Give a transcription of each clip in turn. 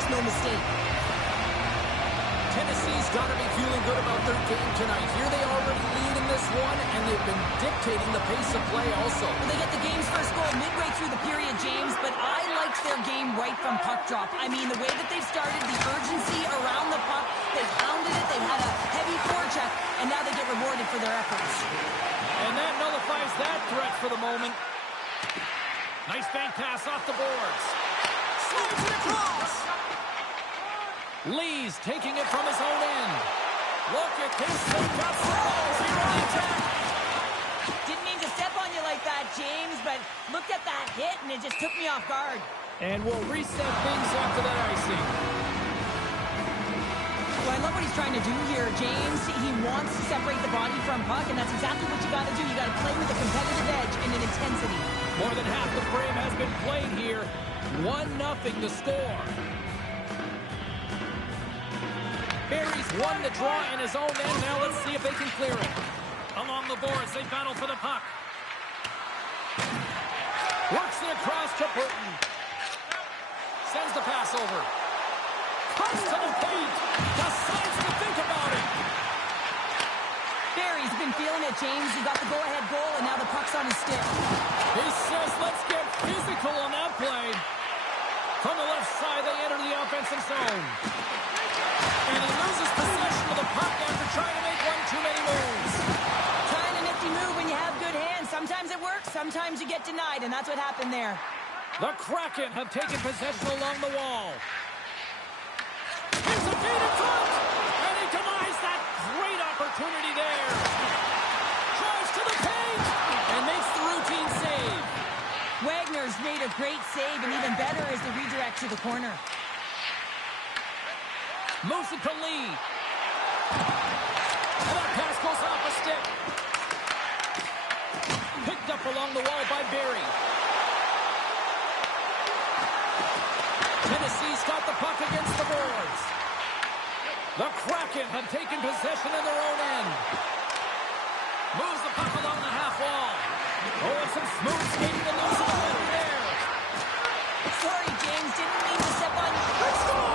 makes no mistake. Tennessee's got to be feeling good about their game tonight. Here they already lead in this one, and they've been dictating the pace of play also. Well, they get the game's first goal midway through the period, James, but I liked their game right from puck drop. I mean, the way that they've started, the urgency around the puck, they've hounded it, they've had a heavy forecheck, and now they get rewarded for their efforts. And that nullifies that threat for the moment. Nice bank pass off the boards. Slides it across. Lee's taking it from his own end. Look at this. They've got some balls here on the attack. Didn't mean to step on you like that, James, but looked at that hit, and it just took me off guard. And we'll reset things after that icing. Well, I love what he's trying to do here, James. He wants to separate the body from puck, and that's exactly what you got to do. You got to play with a competitive edge and an intensity. More than half the frame has been played here. 1-0 the score. Barry's won the draw in his own end. Now let's see if they can clear it. Along the boards, they battle for the puck. Works it across to Burton. Sends the pass over. Comes to the paint. Decides to think about it. Barry's been feeling it, James. He got the go-ahead goal, and now the puck's on his stick. He says, let's get physical on that play. From the left side, they enter the offensive zone. And he loses possession of the puck after trying to make one too many moves. Trying a nifty move when you have good hands. Sometimes it works, sometimes you get denied, and that's what happened there. The Kraken have taken possession along the wall. Here's a feed in front, and he denies that great opportunity there. Drives to the paint, and makes the routine save. Wagner's made a great save, and even better is the redirect to the corner. Moves it to Lee. And that pass goes off a stick. Picked up along the wall by Barry. Tennessee's got the puck against the boards. The Kraken have taken possession in their own end. Moves the puck along the half wall. Oh, and some smooth skating to lose the middle there. Sorry, James. Didn't mean to step on you. Let's go!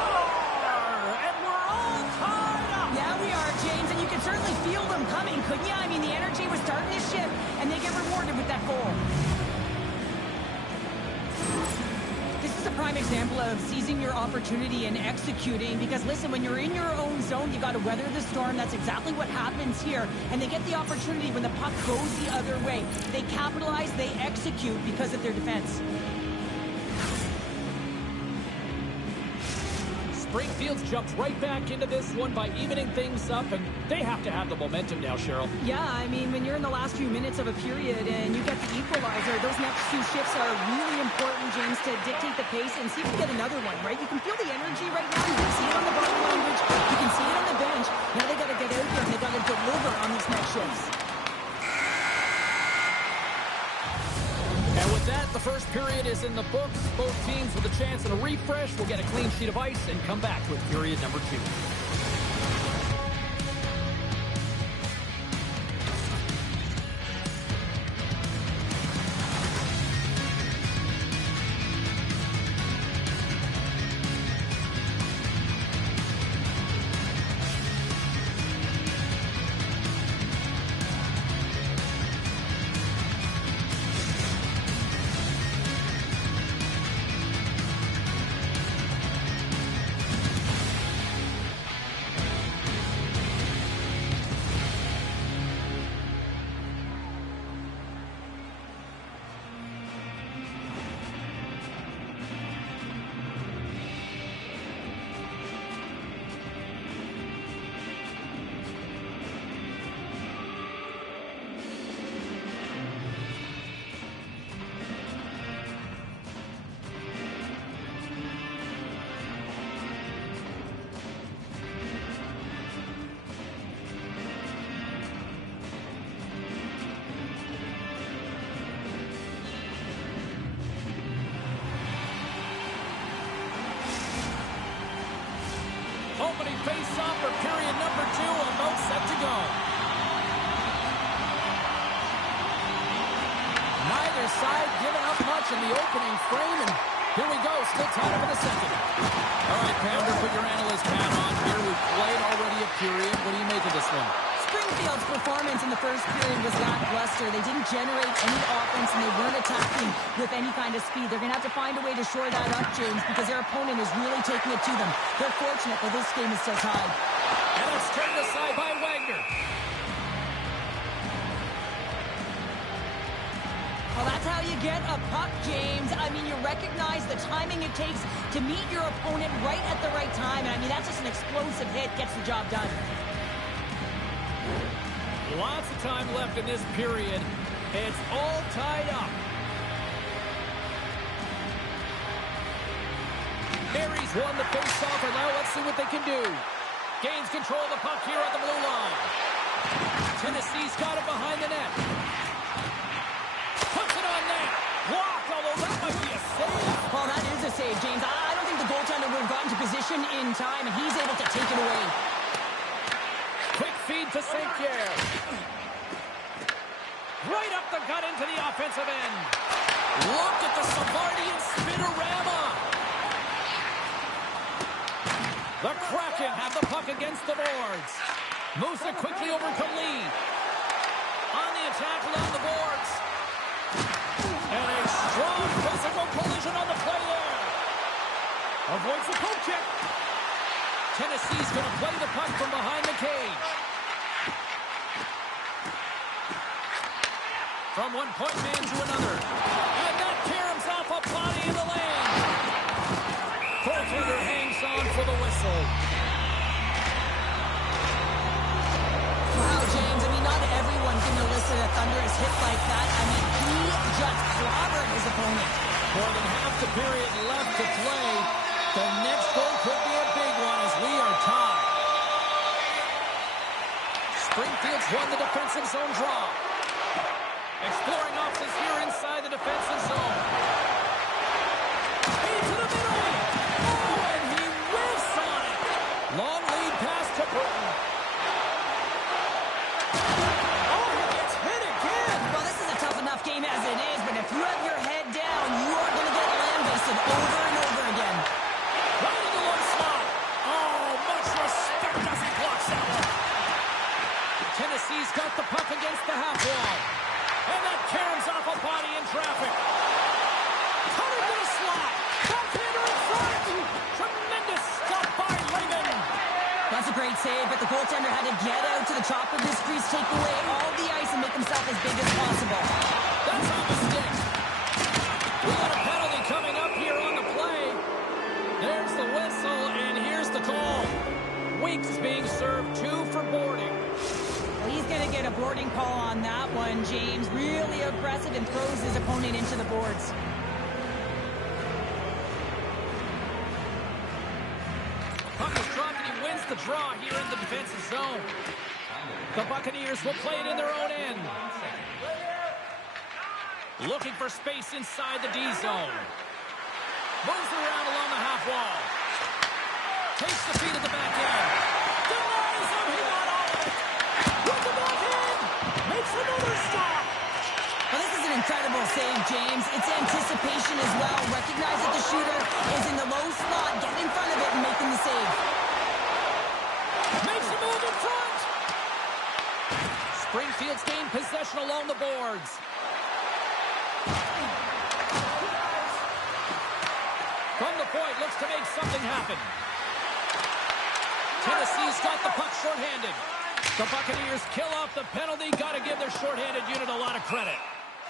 And we're all tied up. Yeah, we are, James, and you can certainly feel them coming, couldn't you? I mean, the energy was starting to shift, and they get rewarded with that goal. This is a prime example of seizing your opportunity and executing, because listen, when you're in your own zone, you got to weather the storm. That's exactly what happens here, and they get the opportunity when the puck goes the other way. They capitalize, they execute because of their defense. Springfield's jumped right back into this one by evening things up, and they have to have the momentum now, Cheryl. Yeah, I mean, when you're in the last few minutes of a period and you get the equalizer, those next two shifts are really important, James, to dictate the pace and see if we get another one, right? You can feel the energy right now. You can see it on the body language. You can see it on the bench. Now they got to get out there and they got to deliver on these next shifts. And with that, the first period is in the books. Both teams with a chance and a refresh will get a clean sheet of ice and come back with period number 2. Opening face-off for period number 2, about set to go. Neither side giving up much in the opening frame, and Here we go. Still tied up in the second. All right, Pounder, put your analyst hat on here. We've played already a period. What do you make of this one? Springfield's performance in the first period was lackluster. They didn't generate any offense, and they weren't attacking with any kind of speed. They're going to have to find a way to shore that up, James, because their opponent is really taking it to them. They're fortunate that this game is still tied. And it's turned aside by Wagner. Well, that's how you get a puck, James. I mean, you recognize the timing it takes to meet your opponent right at the right time. And I mean, that's just an explosive hit. Gets the job done. Lots of time left in this period. It's all tied up. Mary's won the face-off, and now let's see what they can do. Gains control of the puck here at the blue line. Tennessee's got it behind the net. Puts it on net. Blocked, although that might be a save. Well, that is a save, James. I don't think the goaltender would have gotten to position in time, and he's able to take it away. Quick feed to St. Pierre. Right up the gut into the offensive end. Look at the Savardian spinorama. The Kraken have the puck against the boards. Moves it quickly over to Lee. On the attack along the boards. And a strong physical collision on the play there. Avoids the poke check. Tennessee's going to play the puck from behind the cage. From one point man to another. And that caroms off a body in the lane. Goaltender hangs on for the whistle. Wow, James, I mean, not everyone can elicit a thunderous hit like that. I mean, he just clobbered his opponent. More than half the period left to play. The next goal could be a big one as we are tied. Springfield's won the defensive zone draw. Exploring options here inside the defensive zone. Into the middle. Oh, and he whiffs on it. Long lead pass to Burton. Oh, he gets hit again. Well, this is a tough enough game as it is, but if you have your head down, you are going to get lambasted over and over again. Right in the low slot. Oh, much respect as he blocks that one. Tennessee's got the puck against the half wall. And that caroms off a body in traffic. Cutting to the slot. Backhander in front. Tremendous stop by Lehman. That's a great save, but the goaltender had to get out to the top of his crease, take away all the ice, and make himself as big as possible. That's on the stick. We got a penalty coming up here on the play. There's the whistle, and here's the call. Weeks being served 2 for boarding. Well, he's going to get a boarding call on that one, James. Really aggressive and throws his opponent into the boards. Puck is dropped, and he wins the draw here in the defensive zone. The Buccaneers will play it in their own end. Looking for space inside the D zone. Moves around along the half wall. Takes the feed at the back end. Denies him. He got all of it. With the backhand. Makes another stop. Well, this is an incredible save, James. It's anticipation as well. Recognize that the shooter is in the low slot. Get in front of it and making the save. Makes a move in front. Springfield's gained possession along the boards. From the point, looks to make something happen. Tennessee's got the puck shorthanded. The Buccaneers kill off the penalty. Got to give their shorthanded unit a lot of credit.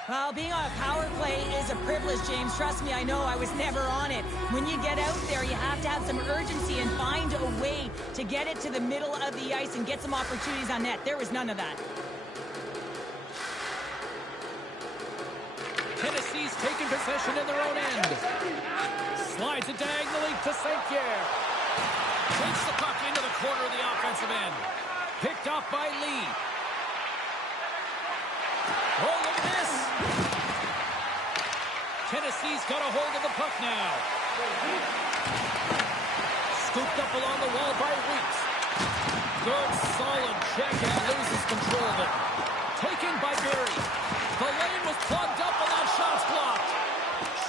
Well, being on a power play is a privilege, James. Trust me, I know. I was never on it. When you get out there, you have to have some urgency and find a way to get it to the middle of the ice and get some opportunities on net. There was none of that. Tennessee's taking possession in their own end. Slides it diagonally to St. Pierre. Takes the puck into the corner of the offensive end. Picked off by Lee. Oh, look at this. Tennessee's got a hold of the puck now. Scooped up along the wall by Weeks. Good, solid check and loses control of it. Taken by Barry. The lane was plugged up and that shot's blocked.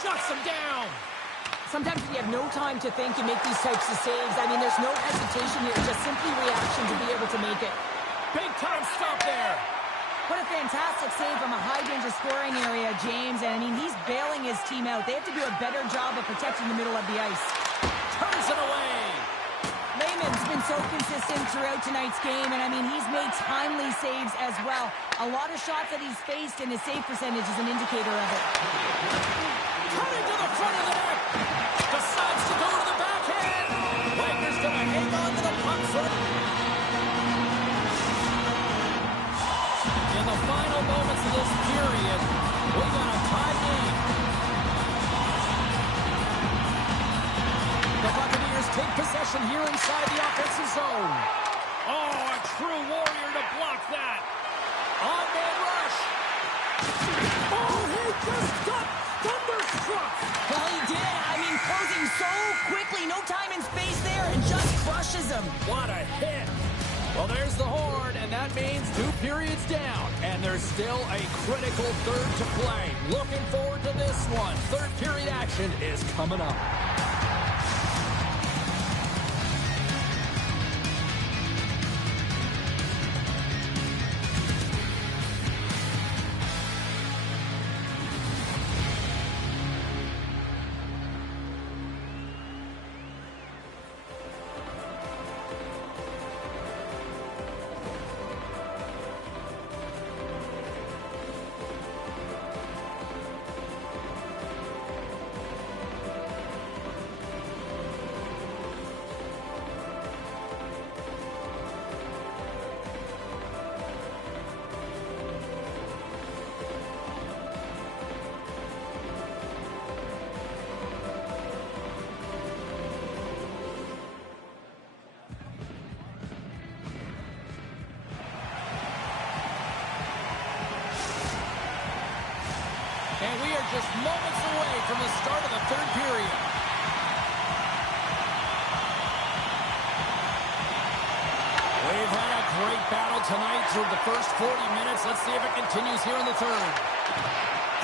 Shuts him down. Sometimes when you have no time to think, you make these types of saves. I mean, there's no hesitation here, just simply reaction to be able to make it. Big time stop there. What a fantastic save from a high-danger scoring area, James. And, I mean, he's bailing his team out. They have to do a better job of protecting the middle of the ice. Turns it away. Lehman's been so consistent throughout tonight's game, and, I mean, he's made timely saves as well. A lot of shots that he's faced, and his save percentage is an indicator of it. Coming to the front of the net. Decides to go to the backhand. Wagner's going to hang on to the puck for it. In the final moments of this period, we got a tie game. The Buccaneers take possession here inside the offensive zone. Oh, a true warrior to block that. On-man rush. Oh, he just got thunderstruck. Well, he did. I mean, closing so quickly. No time and space there, and just crushes him. What a hit. Well, there's the horn, and that means 2 periods down. And there's still a critical third to play. Looking forward to this one. Third period action is coming up. And we are just moments away from the start of the third period. We've had a great battle tonight through the first 40 minutes. Let's see if it continues here in the third.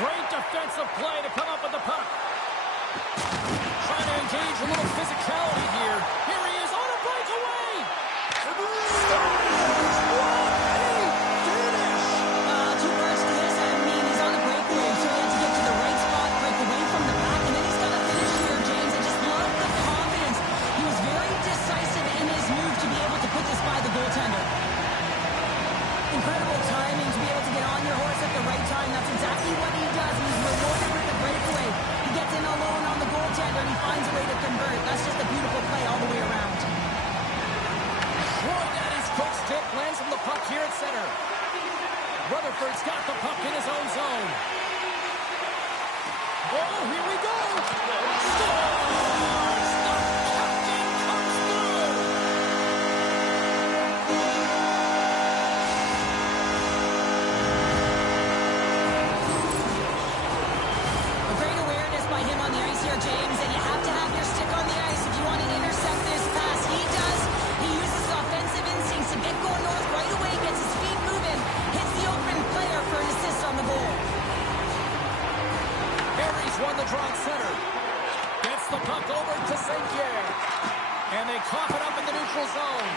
Great defensive play to come up with the puck. Trying to engage a little physicality here. Here he is on a breakaway. Two parts to this. I mean, he's on the breakaway, so he had to get to the right spot, break away from the pack, and then he's got to finish here, James. I just love the confidence. He was very decisive in his move to be able to put this by the goaltender. Incredible timing to be able to get on your horse at the right time. That's exactly what he does. He's rewarded with the breakaway. He gets in alone on the goaltender, and he finds a way to convert. That's just a beautiful play all the way around. Troy Daddy's quick stick lands from the puck here at center. Rutherford's got the puck in his own zone. Oh, here we go. Scores! The captain comes through. A great awareness by him on the ice here, James, and you have to have your stick on the ice if you want to intercept this pass. He does. He uses his offensive instincts to get going north right away, gets his feet moving, hits the open player for an assist on the goal. Harry's won the draw at center. Gets the puck over to St. Pierre. And they cough it up in the neutral zone.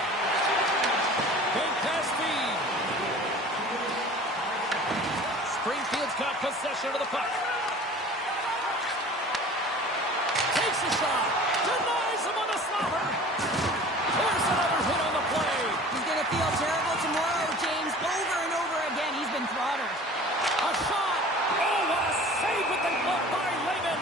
Big pass feed. Springfield's got possession of the puck. Takes a shot. Denies him on the slobber. There's another hit on the play. He's going to feel terrible tomorrow, James. Over and over again, he's been throttled. A shot. Oh, what a save with the glove by Lehman.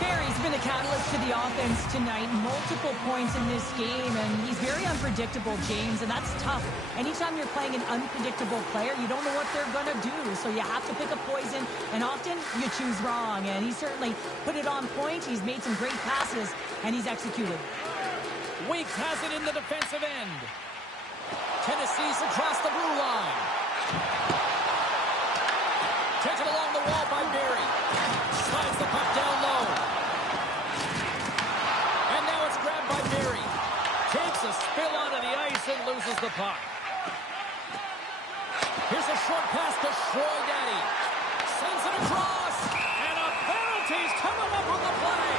Barry's been a catalyst to the offense tonight. Multiple points in this game, and he's very unpredictable, James, and that's tough. Anytime you're playing an unpredictable player, you don't know what they're going to do, so you have to pick a poison, and often you choose wrong, and he certainly put it on point. He's made some great passes, and he's executed. Weeks has it in the defensive end. Tennessee's across the blue line. Taken along the wall by Barry. Slides the puck down low. And now it's grabbed by Barry. Takes a spill onto the ice and loses the puck. Here's a short pass to Troy Daddy. Sends it across. And a is coming up on the play.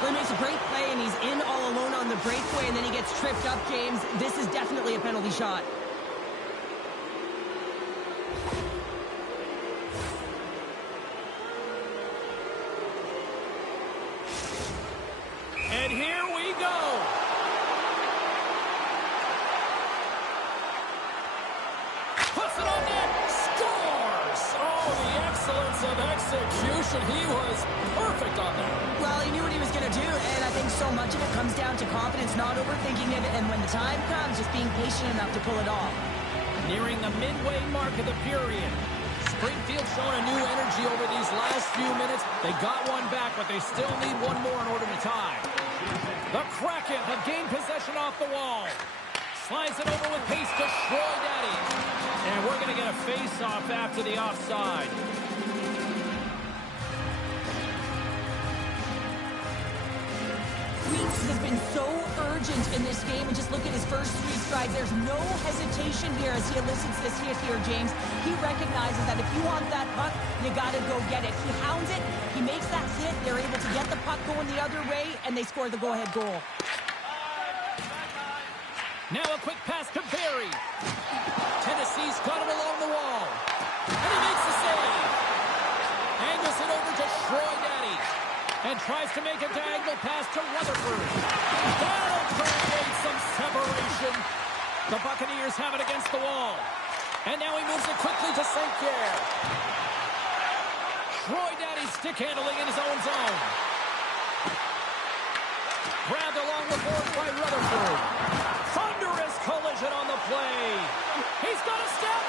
Well, he makes a great play, and he's in all alone on the breakaway, and then he gets tripped up, James. This is definitely a penalty shot. And here we go. Puts it on net. Scores! Oh, the excellence of execution. He was perfect on that. Well, he knew what he was going to do, and I think so much of it comes down to confidence, not overthinking it, and when the time comes, just being patient enough to pull it off. Nearing the midway mark of the period. Springfield showing a new energy over these last few minutes. They got one back, but they still need one more in order to tie. The Kraken have gained possession off the wall. Slides it over with pace to Troy Daddy. And we're going to get a face-off after the offside. Bucs has been so urgent in this game, and just look at his first 3 strides. There's no hesitation here as he elicits this hit here, James. He recognizes that if you want that puck, you got to go get it. He hounds it, he makes that hit, they're able to get the puck going the other way, and they score the go-ahead goal. Now a quick pass to Barry. Tennessee's got it along the wall. And he makes the save. Angles it over to Troy Daddy. And tries to make a diagonal pass to Rutherford. That'll create some separation. The Buccaneers have it against the wall. And now he moves it quickly to St. Pierre. Troy Daddy stick handling in his own zone. Grabbed along the board by Rutherford. Thunderous collision on the play. He's got a step.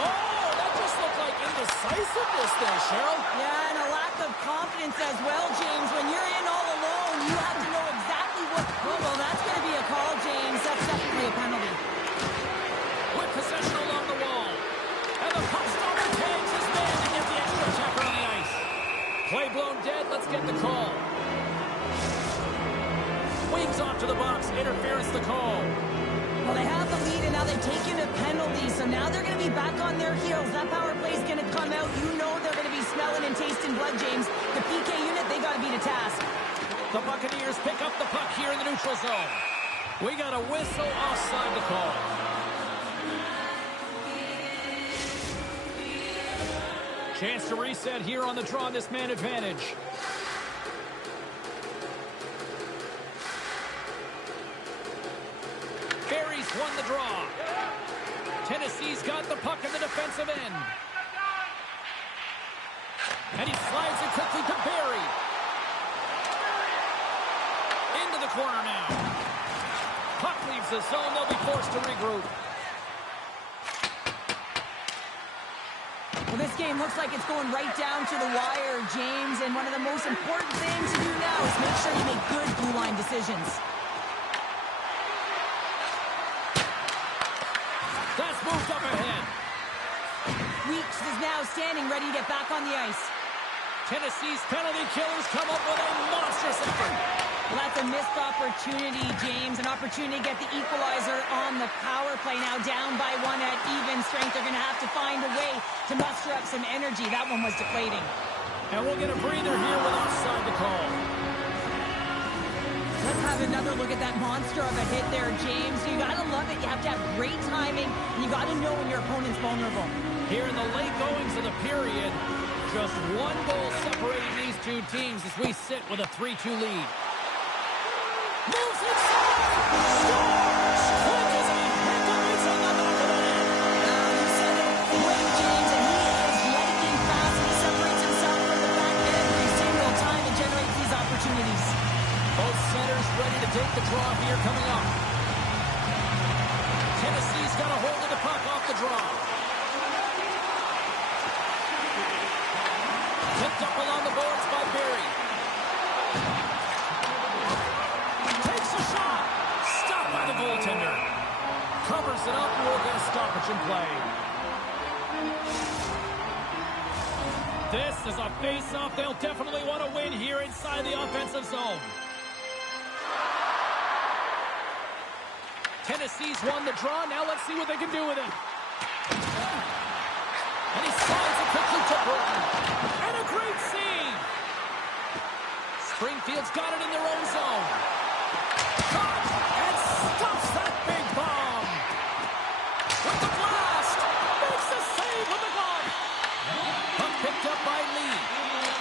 Oh, that just looked like indecisiveness there, Cheryl. Yeah, and a lack of confidence as well, James. When you're in all alone, you have to know exactly what... Well, that's going to be a call, James. That's definitely a penalty. With possession along the wall. And the puck stopper tags his man to get the extra attacker on the ice. Play blown dead. Let's get the call. Wings off to the box. Interference the call. Well, they have the lead, and now they've taken a penalty, so now they're going to be back on their heels. That power play is going to come out. You know they're going to be smelling and tasting blood, James. The PK unit, they got to beat a task. The Buccaneers pick up the puck here in the neutral zone. We got a whistle offside to call. Chance to reset here on the draw on this man advantage. Barry's won the draw. Tennessee's got the puck in the defensive end. And he slides it quickly to Barry. Into the corner now. Puck leaves the zone. They'll be forced to regroup. Well, this game looks like it's going right down to the wire, James. And one of the most important things to do now is make sure you make good blue line decisions. That's moved up ahead. Bucs is now standing ready to get back on the ice. Tennessee's penalty killers come up with a monstrous effort. Well, that's a missed opportunity, James. An opportunity to get the equalizer on the power play. Now down by 1 at even strength. They're going to have to find a way to muster up some energy. That one was deflating. And we'll get a breather here with offside to call. Let's have another look at that monster of a hit there, James. You got to love it. You have to have great timing. And you got to know when your opponent's vulnerable. Here in the late goings of the period, just one goal separating these two teams as we sit with a 3-2 lead. Moves inside! Scores! Quick as a hiccup, it's on the back of the net! You said it great, James, and he is lightning fast, and he separates himself from the back every single time and generates these opportunities. Both centers ready to take the draw here coming up. Tennessee's got a hold of the puck off the draw. Tipped up along the boards by Barry. Takes a shot. Stopped by the goaltender. Covers it up and we'll get a stoppage in play. This is a face-off they'll definitely want to win here inside the offensive zone. Tennessee's won the draw. Now let's see what they can do with it. And he slides it quickly to Burton. And a great save. Springfield's got it in their own zone. Caught and stops that big bomb. With the blast. Makes the save with the glove. Puck picked up by Lee.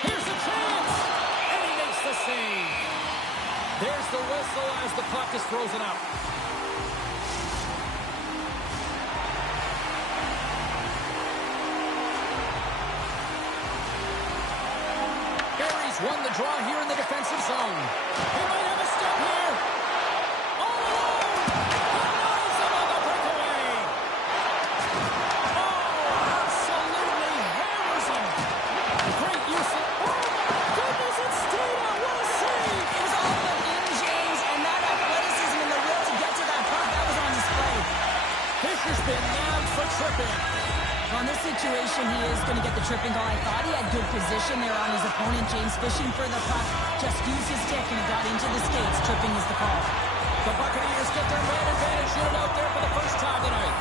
Here's a chance. And he makes the save. There's the whistle as the puck is frozen out. Won the draw here in the defensive zone. He might have a step here. All alone. Denies him on the breakaway. Oh, absolutely hammers him. Great use of... Oh, my goodness, it stayed out. What a save. It was all but in, James, and that athleticism and the will to get to that puck, that was on display. Fisher's been nabbed for tripping. On this situation, he is going to get the tripping call. I thought he had good position there on his opponent. James fishing for the puck. Just used his stick and he got into the skates. Tripping is the call. The Buccaneers get their man advantage unit out there for the first time tonight.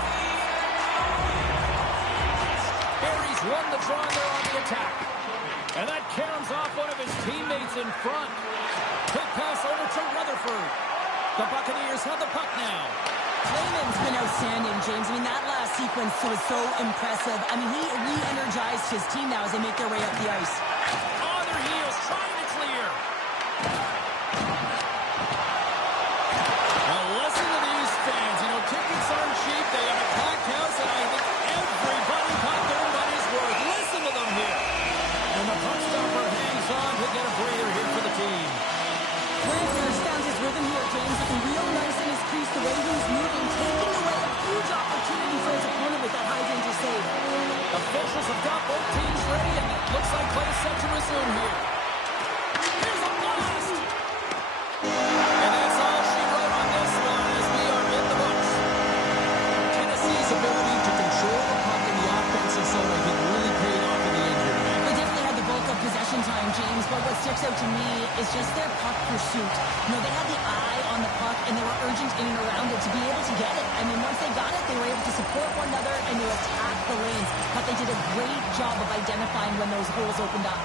Aries won the draw and they're on the attack. And that caroms off one of his teammates in front. Quick pass over to Rutherford. The Buccaneers have the puck now. Clayman's been outstanding, James. I mean, that last sequence was so impressive. I mean, he re-energized his team now as they make their way up the ice. On their heels, trying to clear. Now listen to these fans. You know, tickets aren't cheap. They have a packed house, and I think everybody got their money's worth. Listen to them here. And the puck stopper hangs on to get a breather here for the team. Brandner's found his rhythm here, James. Looking real nice in his crease, the way he's moving, taking away a huge opportunity for his opponent with that high-danger save. Officials have got both teams ready, and it looks like play is set to resume here. Here's a blast! And that's all she wrote on this one as we are in the books. Tennessee's ability to control the puck in the offensive zone, I think, really paid off in the end here tonight. They definitely had the bulk of possession time, James, but what sticks out to me is just their puck pursuit. You know, they had the eye on the puck, and they were urgent in and around it to be able to get it. I mean, once they got it, they were able to support one another and to attack the lanes. But they did a great job of identifying when those holes opened up.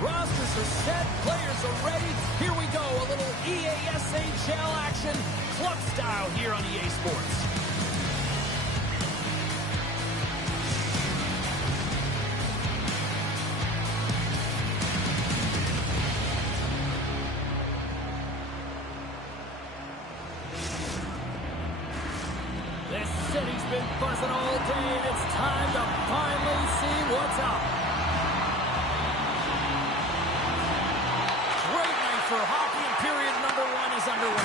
Rosters are set, players are ready. Here we go, a little EASHL action, club style here on EA Sports. This city's been buzzing all day, and it's time to finally see what's up. Great night for hockey, and period number 1 is underway.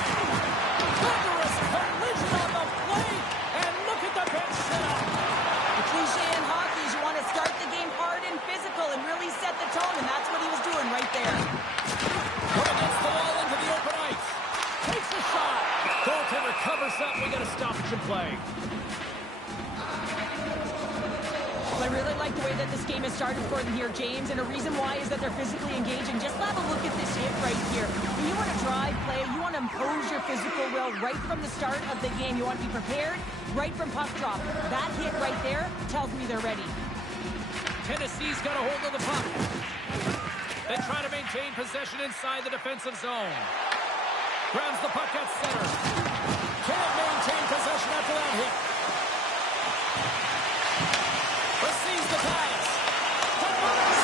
Thunderous collision on the plate, and look at the bench set up. The cliche in hockey is you want to start the game hard and physical and really set the tone, and that's what he was doing right there. Put against the wall into the open ice. Takes a shot. Goaltender covers up. We got a stoppage in play. Well, I really like the way that this game has started for them here, James, and a reason why is that they're physically engaging. Just have a look at this hit right here. When you want to drive play, you want to impose your physical will right from the start of the game. You want to be prepared right from puck drop. That hit right there tells me they're ready. Tennessee's got a hold of the puck. They try to maintain possession inside the defensive zone. Grabs the puck at center. Can't maintain possession after that hit. Receives the pass.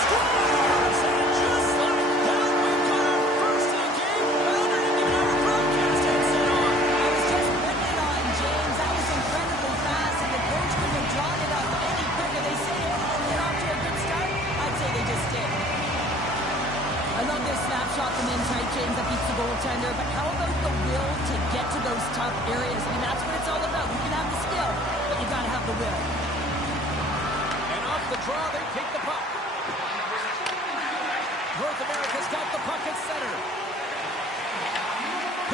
Scores! And just like that, we've got our first of the game. Well, they're even our broadcast headset on. I was just putting it on, James. That was incredibly fast, and the coach couldn't have drawn it up any quicker. They say, oh, they're off to a good start. I'd say they just did. I love this snapshot from in tight, James, that beats the goaltender, but how about the will to get to those tough areas? I mean, that's what it's all about. You can have the skill, but you got to have the will. And off the draw, they take the puck. North America's got the puck at center.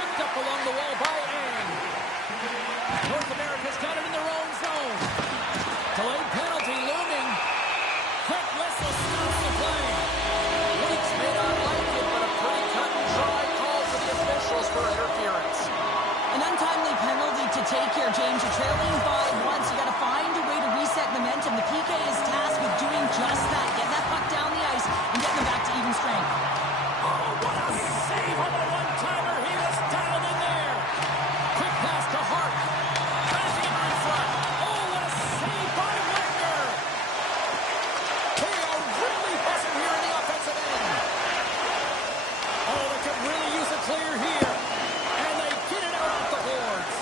Picked up along the wall by Ang. North America's got it in their own zone. Delayed penalty looming. Quick whistle stops the play. Weeks may not like it, but a pretty cut and dry call for the officials for interference. An untimely penalty to take here, James. You're trailing by once. You got to find a way to reset momentum. The PK is tasked with doing just that. Getting that puck down the ice and getting them back to even strength. Oh, what a save on the one-timer. He was dialed in there. Quick pass to Hart. Passing it in front. Oh, what a save by Wagner. They are really buzzing here in the offensive end. Oh, they could really use a clear here. And they get it out off the boards.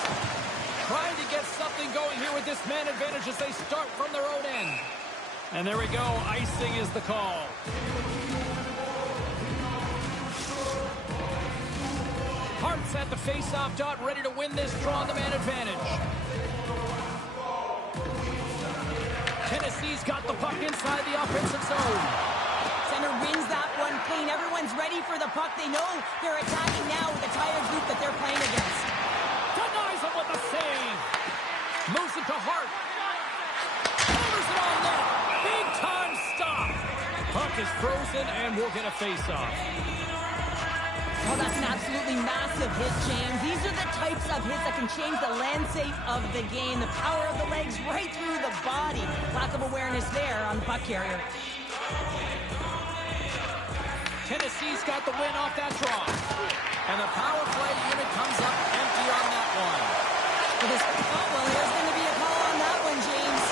Trying to get something going here with this man advantage as they start from their own end. And there we go. Icing is the call. Hart's at the face-off dot, ready to win this draw on the man advantage. Tennessee's got the puck inside the offensive zone. Center wins that one clean. Everyone's ready for the puck. They know they're attacking now with the tired group that they're playing against. Denies him with a save. Moves it to Hart. Covers it on net. Big time stop. Puck is frozen and we'll get a face-off. Oh, that's an absolutely massive hit, James. These are the types of hits that can change the landscape of the game. The power of the legs right through the body. Lack of awareness there on the puck carrier. Tennessee's got the win off that draw. And the power play unit comes up empty on that one. Well, there's going to be a call on that one, James.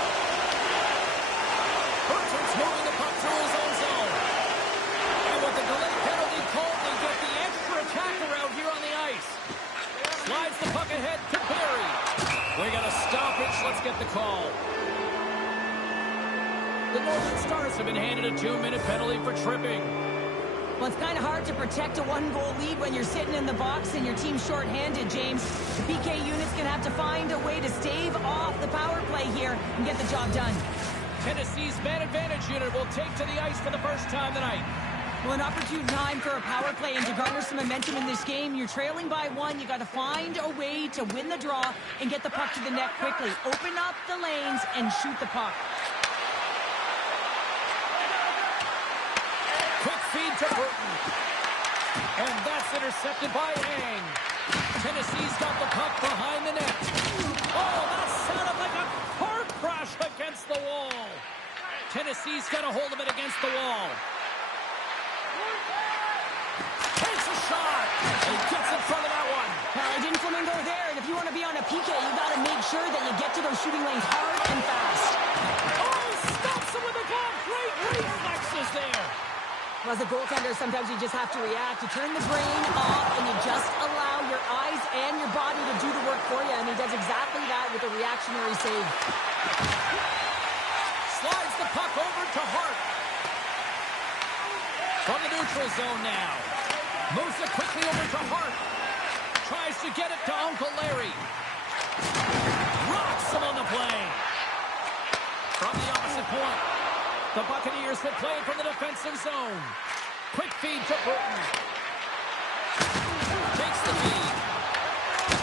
Bertrand's moving the puck through his own zone. And with the delayed penalty called, they get the extra attacker out here on the ice. Slides the puck ahead to Barry. We got a stoppage. Let's get the call. The Northern Stars have been handed a 2-minute penalty for tripping. Well, it's kind of hard to protect a one-goal lead when you're sitting in the box and your team's shorthanded, James. The PK unit's going to have to find a way to stave off the power play here and get the job done. Tennessee's man advantage unit will take to the ice for the first time tonight. Well, an opportune time for a power play and to garner some momentum in this game. You're trailing by 1. You got to find a way to win the draw and get the puck to the net quickly. Open up the lanes and shoot the puck. Quick feed to Burton. And that's intercepted by Ang. Tennessee's got the puck behind the net. Oh, that sounded like a car crash against the wall. Tennessee's got a hold of it against the wall. Takes a shot. He gets in front of that one. Well, it didn't flamingo there, and if you want to be on a PK, you got to make sure that you get to those shooting lanes hard and fast. Oh, stops him with the glove. Great reflexes there. Well, as a goaltender, sometimes you just have to react. You turn the brain off, and you just allow your eyes and your body to do the work for you, and he does exactly that with a reactionary save. Slides the puck over to Hart. From the neutral zone now. Moves it quickly over to Hart. Tries to get it to Uncle Larry. Rocks him on the play. From the opposite point. The Buccaneers will play it from the defensive zone. Quick feed to Burton. Takes the feed.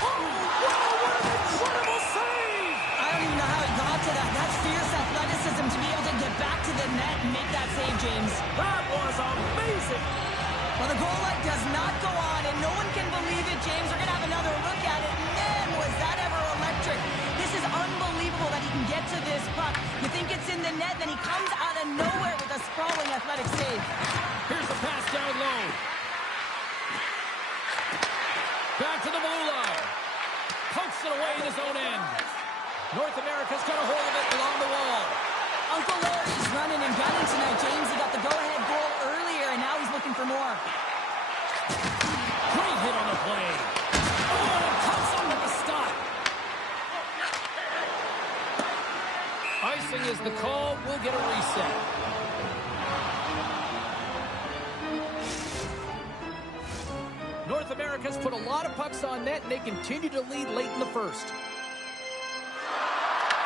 Oh, wow, what an incredible save! I don't even know how he got to that. That's fierce athleticism to be able to get back to the net and make that save, James. That was amazing! Well, the goal light does not go on, and no one can believe it, James. We're going to have another look at it. Man, was that ever electric. This is unbelievable that he can get to this puck. You think it's in the net, then he comes out of nowhere with a sprawling athletic save. Here's a pass down low. Back to the blue line. Pokes it away in his own end. North America's got a hold of it along the wall. Uncle Larry's running and gunning tonight, James. He got the go-ahead goal earlier, and now he's looking for more. Great hit on the play. Oh, it comes up with the stop. Icing is the call. We'll get a reset. North America's put a lot of pucks on net, and they continue to lead late in the first.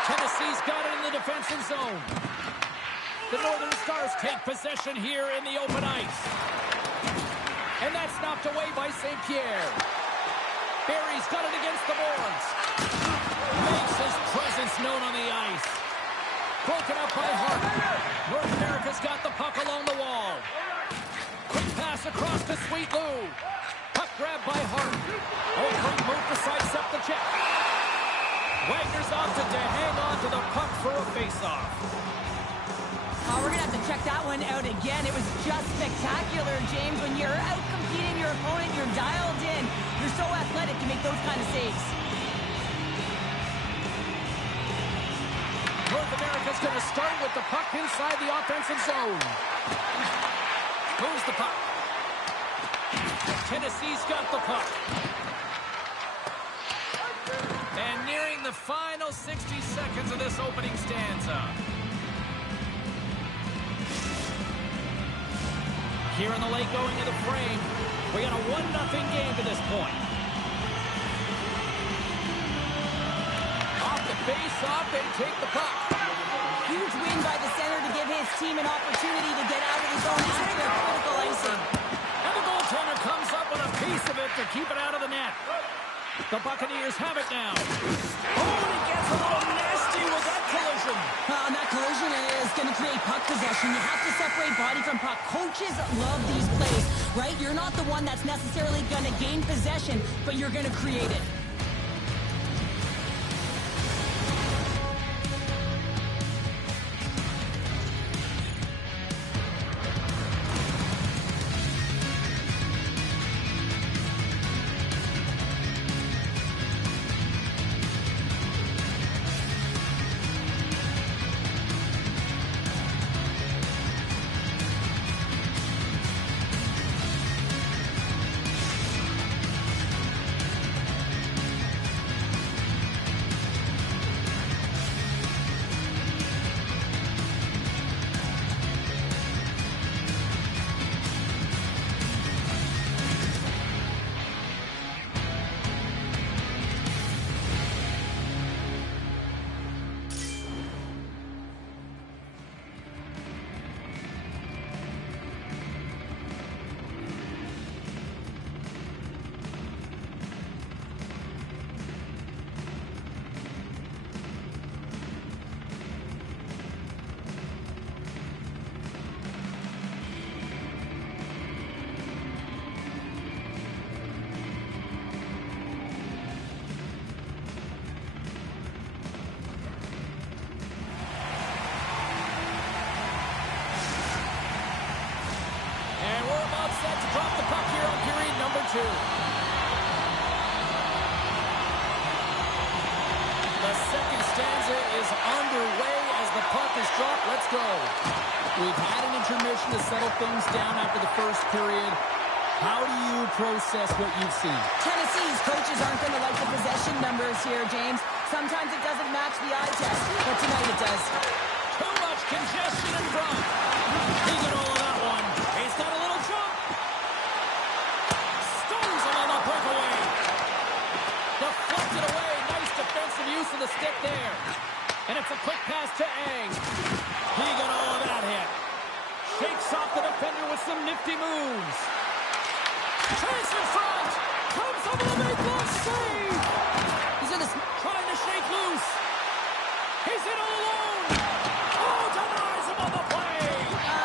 Tennessee's got it in the defensive zone. The Northern Stars take possession here in the open ice. And that's knocked away by St. Pierre. Barry's got it against the boards. Makes his presence known on the ice. Broken up by Hart. North America's got the puck along the wall. Quick pass across to Sweet Lou. Puck grab by Hart. Oh, quick move to sidestep the check. Wagner's opted to hang on to the puck for a face-off. Oh, we're going to have to check that one out again. It was just spectacular, James. When you're out-competing your opponent, you're dialed in. You're so athletic to make those kind of saves. North America's going to start with the puck inside the offensive zone. Moves the puck. Tennessee's got the puck. And nearing the final 60 seconds of this opening stanza. Here in the late going to the frame. We got a 1-0 game to this point. Off the face-off, they take the puck. Huge win by the center to give his team an opportunity to get out of the zone after a critical icing. And the goaltender comes up with a piece of it to keep it out of the net. The Buccaneers have it now. Oh, and he gets a little nasty with that collision. And that collision is going to create puck possession. You have to separate body from puck. Coaches love these plays, right? You're not the one that's necessarily going to gain possession, but you're going to create it. 2. The second stanza is underway as the puck is dropped. Let's go. We've had an intermission to settle things down after the first period. How do you process what you've seen? Tennessee's coaches aren't going to like the possession numbers here, James. Sometimes it doesn't match the eye test, but tonight it does. Too much congestion in front. He got all of that one. He's got a little jump. Stones him on the breakaway. Deflected away. Nice defensive use of the stick there. And it's a quick pass to Ang. He got all of that hit. Shakes off the defender with some nifty moves. Chase in front. Comes over the make glove save. He's in this. Trying to shake loose. He's in all alone. Oh, denies him on the play.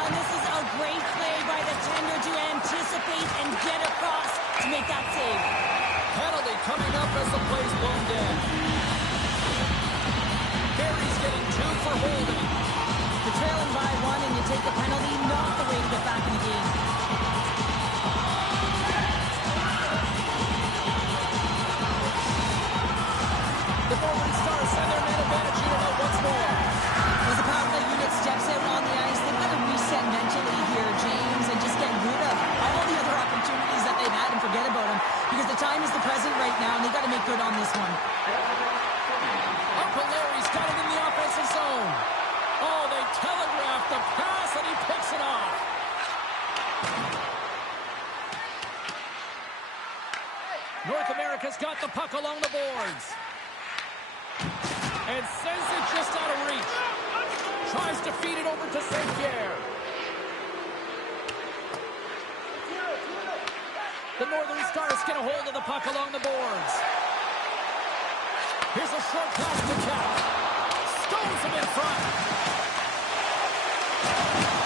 This is a great play by the tender to anticipate and get across to make that save. Penalty coming up as the play's blown dead. Barry's getting 2 for holding. You're trailing by 1 and you take the penalty, not the way to get back in the game. The Northern Stars send their man advantage unit out once more. As the power play unit steps out on the ice, they've got to reset mentally here, James, and just get rid of all the other opportunities that they've had and forget about them. Because the time is the present right now, and they've got to make good on this one. Uncle Larry's got it in the offensive zone. Oh, they telegraphed the pass, and he picks it off. North America's got the puck along the boards. And sends it just out of reach. Tries to feed it over to St. Pierre. The Northern Stars get a hold of the puck along the boards. Here's a short pass to Cap. Stones him in front.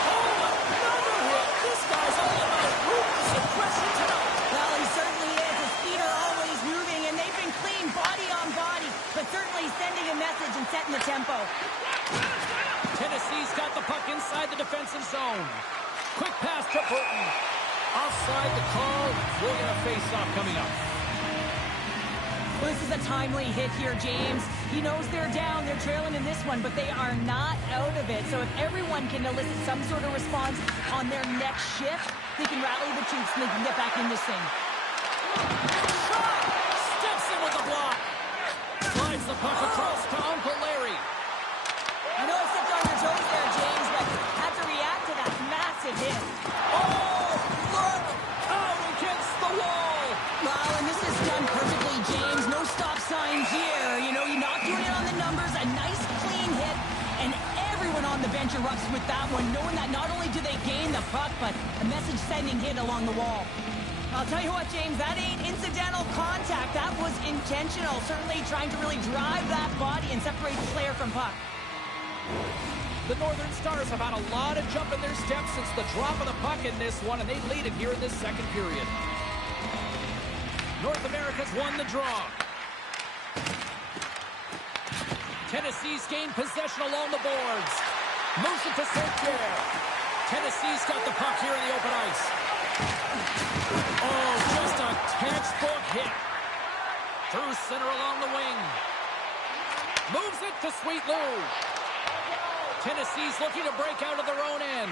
Oh, another hit. This guy's all about ruthless aggression tonight. Well, he certainly is. His feet are always moving, and they've been clean body on body, but certainly sending a message and setting the tempo. Tennessee's got the puck inside the defensive zone. Quick pass to Burton. Offside the call. We'll get a face-off coming up. Well, this is a timely hit here, James. He knows they're down. They're trailing in this one, but they are not out of it. So if everyone can elicit some sort of response on their next shift, they can rally the troops and they can get back in this thing. Shot! Steps in with the block. Slides the puck across to Uncle Larry. I know I stepped on your toes there, James, but had to react to that massive hit. Oh, look! Out against the wall! Well, and this is done perfectly, James. No stop sign here. You know, you're not doing it on the numbers. A nice, clean hit, and everyone on the bench erupts with that one, knowing that not only do they gain the puck, but a message-sending hit along the wall. I'll tell you what, James, that ain't incidental contact. That was intentional. Certainly trying to really drive that body and separate the player from puck. The Northern Stars have had a lot of jump in their steps since the drop of the puck in this one, and they lead it here in this second period. North America's won the draw. Tennessee's gained possession along the boards. Moves it to St. Pierre. Tennessee's got the puck here in the open ice. Oh, just a textbook hit. Through center along the wing. Moves it to Sweet Lou. Tennessee's looking to break out of their own end.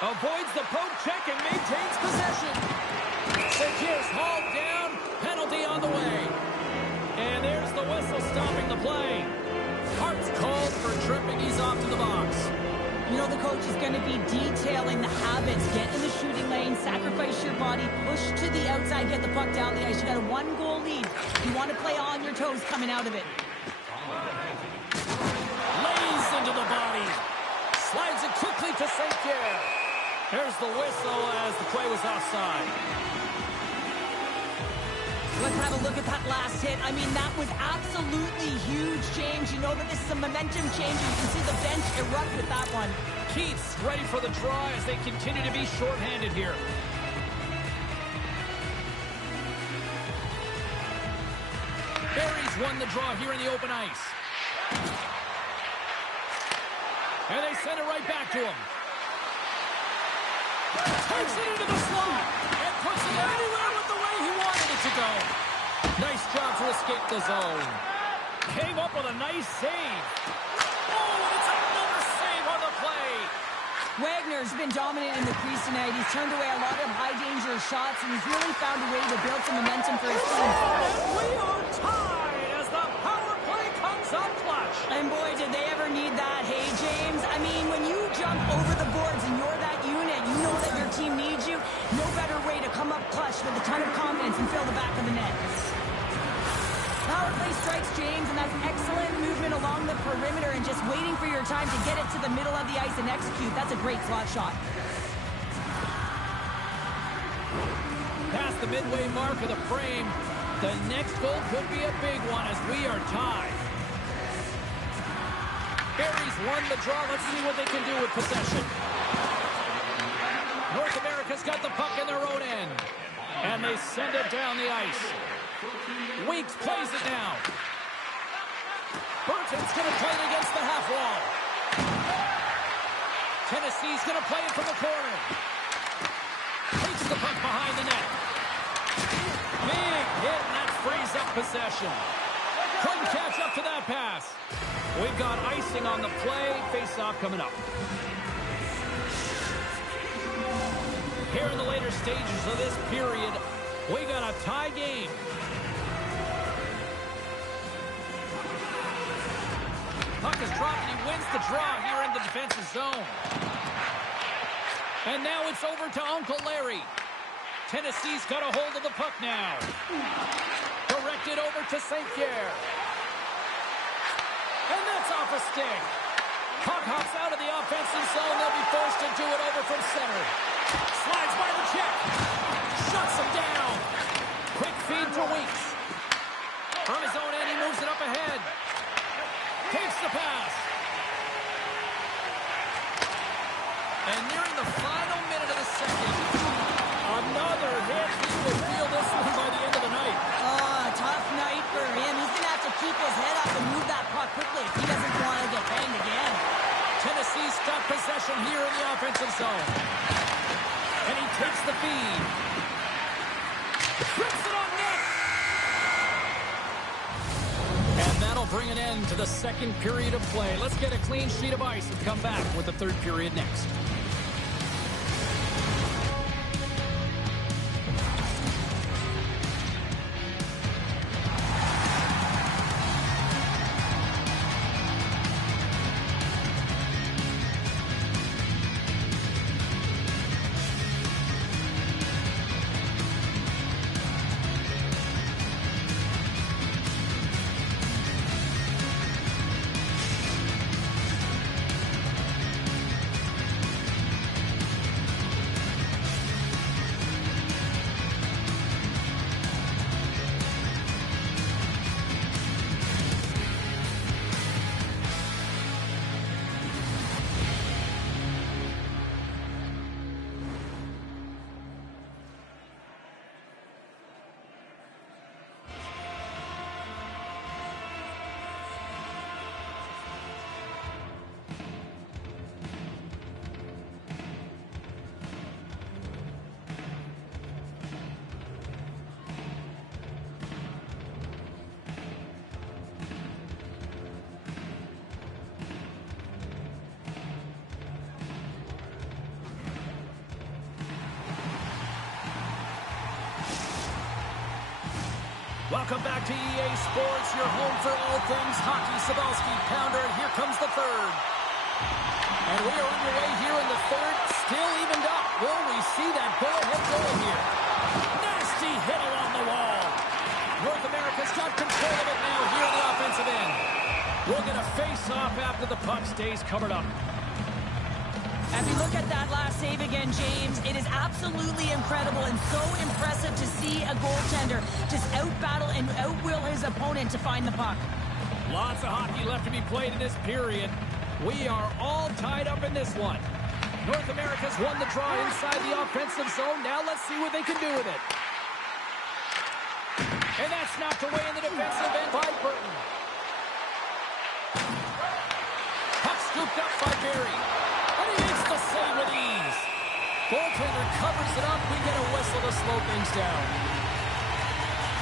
Avoids the poke check and maintains possession. St. Pierre's hauled down. Penalty on the way. And there's the whistle stopping the play. Hart's called for tripping. He's off to the box. You know the coach is going to be detailing the habits. Get in the shooting lane, sacrifice your body, push to the outside, get the puck down the ice. You got a 1-goal lead. You want to play on your toes coming out of it. Lays into the body. Slides it quickly to St. Pierre. There's the whistle as the play was offside. Let's have a look at that last hit. I mean, that was absolutely huge, James. You know that this is a momentum changer. You can see the bench erupt with that one. Keith's ready for the draw as they continue to be shorthanded here. Barry's won the draw here in the open ice. And they send it right back to him. Takes it into the slot and puts it anywhere with the way he wanted it to go. Nice job to escape the zone. Came up with a nice save. Oh, and it's another save on the play. Wagner's been dominant in the crease tonight. He's turned away a lot of high-danger shots, and he's really found a way to build some momentum for his team. And we are tied as the power play comes up clutch. And boy, did they ever need that. Hey, James, I mean, when you jump over the boards and you're that unit, you know that your team needs you. No better way to come up clutch with a ton of confidence and fill the back of the net. Power play strikes, James, and that's excellent movement along the perimeter and just waiting for your time to get it to the middle of the ice and execute. That's a great slot shot. Past the midway mark of the frame, the next goal could be a big one as we are tied. Barry's won the draw. Let's see what they can do with possession. North America's got the puck in their own end, and they send it down the ice. Weeks plays it now. Burton's going to play it against the half wall. Tennessee's going to play it from the corner. Takes the puck behind the net. Big hit, and that frees up possession. Couldn't catch up to that pass. We've got icing on the play. Face-off coming up. Here in the later stages of this period, we got a tie game. Puck is dropped, and he wins the draw here in the defensive zone. And now it's over to Uncle Larry. Tennessee's got a hold of the puck now. Directed over to St. Pierre. And that's off a stick. Puck hops out of the offensive zone. They'll be forced to do it over from center. Slides by the check. Shuts him down. Quick feed to Weeks. From his own end, he moves it up ahead. Takes the pass. And nearing the final minute of the second, another hit. He will feel this one by the end of the night. Tough night for him. He's going to have to keep his head up and move that puck quickly if he doesn't want to get banged again. Tennessee's got possession here in the offensive zone. And he takes the feed. Trips it on net. And that'll bring an end to the second period of play. Let's get a clean sheet of ice and come back with the third period next. Welcome back to EA Sports, your home for all things hockey. Sabalski, pounder, and here comes the third. And we are underway here in the third, still evened up. Will we see that go-ahead goal here? Nasty hit along the wall. North America's got control of it now here in the offensive end. We'll get a face-off after the puck stays covered up. As we look at that last save again, James, it is absolutely incredible and so impressive to see a goaltender just out-battle and out-will his opponent to find the puck. Lots of hockey left to be played in this period. We are all tied up in this one. North America's won the draw inside the offensive zone. Now let's see what they can do with it. And that's knocked away in the defensive end by Burton. Puck scooped up by Barry. And he makes the save with ease. Goaltender covers it up. We get a whistle to slow things down.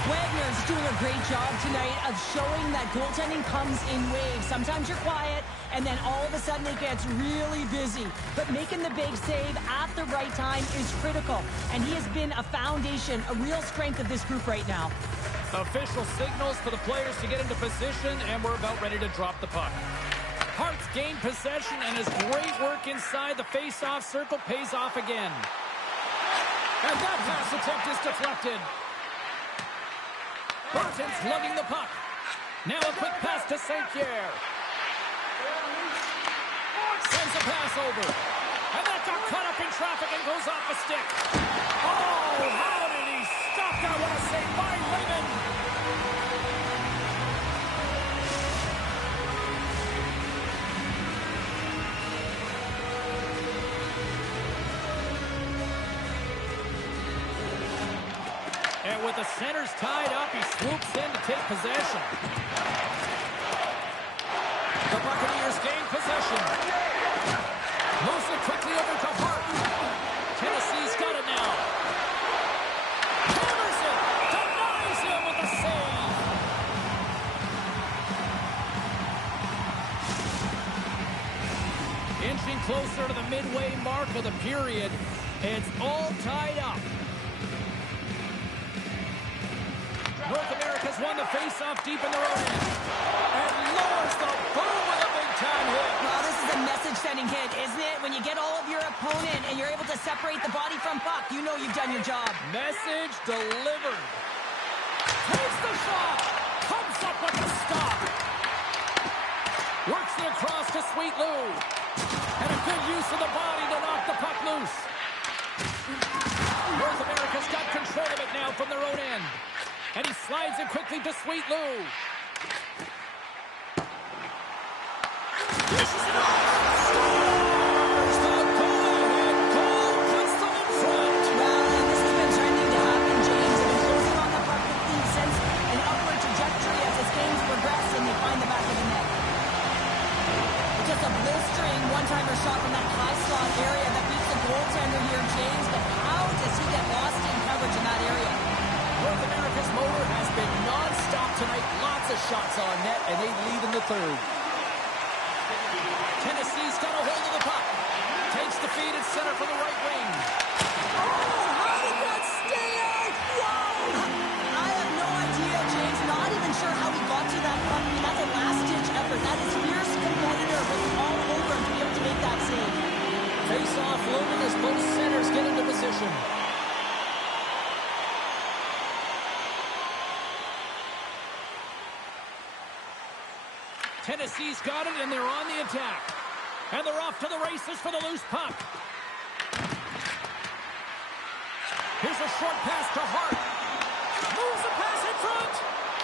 Wagner's doing a great job tonight of showing that goaltending comes in waves. Sometimes you're quiet, and then all of a sudden it gets really busy. But making the big save at the right time is critical. And he has been a foundation, a real strength of this group right now. Official signals for the players to get into position, and we're about ready to drop the puck. Hart's gained possession, and his great work inside the face-off circle pays off again. And that pass attempt is deflected. Burton's lugging the puck. Now a quick pass to St. Pierre. Sends a pass over. And that got caught up in traffic and goes off a stick. Oh, how did he stop that? What a save by Raymond. And with the centers tied up, he swoops in to take possession. The Buccaneers gain possession. Moves it quickly over to Hart. Tennessee's got it now. Hammers it. Denies him with a save. Inching closer to the midway mark of the period. It's all tied up. North America's won the face-off deep in their own end. And lowers the boom with a big-time hit. Well, this is a message-sending hit, isn't it? When you get all of your opponent and you're able to separate the body from puck, you know you've done your job. Message delivered. Takes the shot. Comes up with the stop. Works it across to Sweet Lou. And a good use of the body to knock the puck loose. North America's got control of it now from their own end. And he slides it quickly to Sweet Lou. Dishes it off. Scores the go-ahead goal. Puts them in front. Well, and this has been trending to happen, James. They've been closing on the puck with the sense an upward trajectory as this game's progressed and they find the back of the net. Just a blistering one-timer shot from that high slot area that beats the goaltender here, James. But how does he get lost in coverage in that area? North America's motor has been non-stop tonight. Lots of shots on net, and they lead in the third. Tennessee's got a hold of the puck. Takes the feed at center for the right wing. Oh, how did that stay out? Wow! I have no idea, James. Not even sure how he got to that puck. I mean, that's a last-ditch effort. That is fierce competitor with all over him to be able to make that save. Face-off looming as both centers get into position. Tennessee's got it, and they're on the attack. And they're off to the races for the loose puck. Here's a short pass to Hart. Moves the pass in front.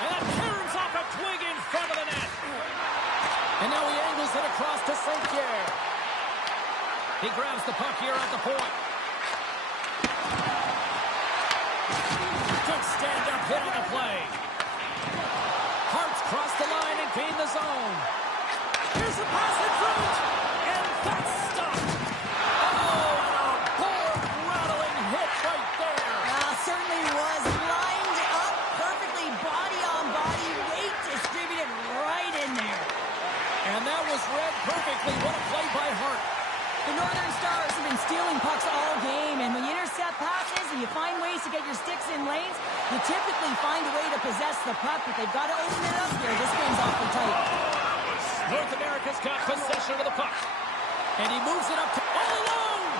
And that turns off a twig in front of the net. And now he angles it across to St. Pierre. He grabs the puck here at the point. Good stand-up hit on the play. Hart's crossed the line and gained the zone. Here's the pass in front. And that's stopped. Oh, and a board-rattling hit right there. Certainly was lined up perfectly, body on body, weight distributed right in there. And that was read perfectly. What a play by Hart. The Northern Stars have been stealing pucks all game, and when you intercept passes and you find ways to get your sticks in lanes, you typically find a way to possess the puck, but they've got to open it up here. This game's awfully tight. North America's got possession of the puck. And he moves it up to all alone.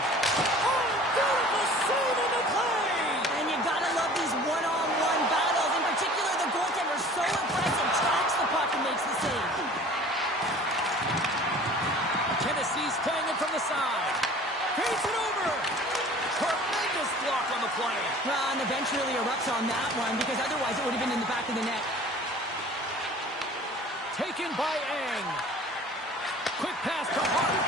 Oh, beautiful save in the play. And you got to love these one-on-one battles. In particular, the goaltender so impressive, tracks the puck and makes the save. Tennessee's playing it from the side. Feeds it over. Tremendous block on the play. Well, and the bench really erupts on that one because otherwise it would have been in the back of the net. Taken by Ang. Quick pass to Hart.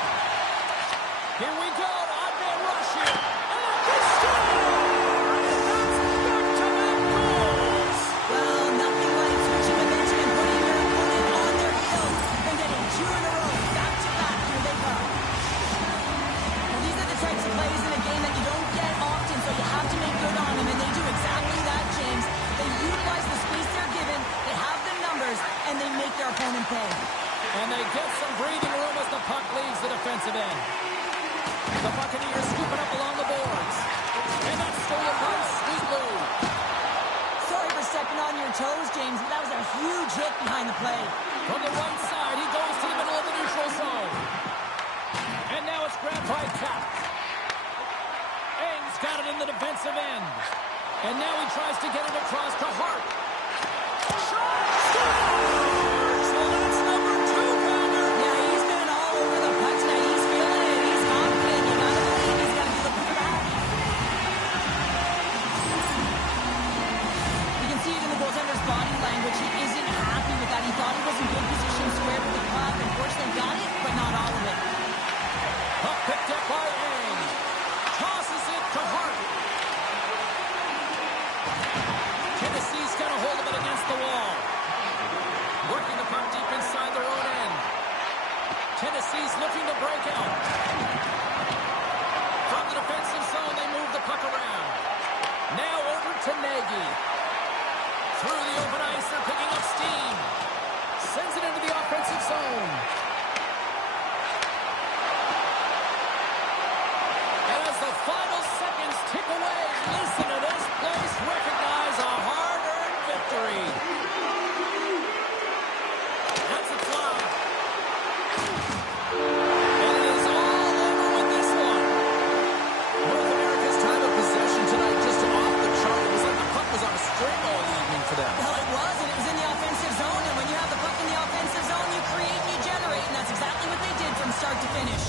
Here we go. Odd man rush here. And he scores! And that's back-to-back goals. Well, nothing like switching the bench and putting your opponent on their heels and getting two in a row, back-to-back. Here they come. Well, these are the types of plays in a game that you don't Get some breathing room as the puck leaves the defensive end. The Buccaneers scooping up along the boards. And that's stolen by Sweet Lou. Sorry for stepping on your toes, James, but that was a huge hit behind the play. From the right side, he goes to the middle of the neutral zone. And now it's grabbed by Cap. Ames got it in the defensive end. And now he tries to get it across to Hart. Shot! Scores! Well, that's number 2, Pounder. Yeah, he's been all over the puck tonight. He's feeling it. He's confident. You gotta believe he's gotta be looking for that. You can see it in the goaltender's body language. He isn't happy with that. He thought he was in good position, square with the puck. Unfortunately, got it, but not all of it. Puck picked up by Ames. Tosses it to Hart. Tennessee's got a hold of it against the wall. Working the puck deep inside their own end. Tennessee's looking to break out. From the defensive zone, they move the puck around. Now over to Nagy. Through the open ice, they're picking up steam. Sends it into the offensive zone. And as the final seconds tick away, listen to this place recognize a hard-earned victory. That's a fly. And it is all over with this one. North America's time of possession tonight just off the chart. It was like the puck was on a string all evening for them. Well, it was, and it was in the offensive zone. And when you have the puck in the offensive zone, you create and you generate. And that's exactly what they did from start to finish.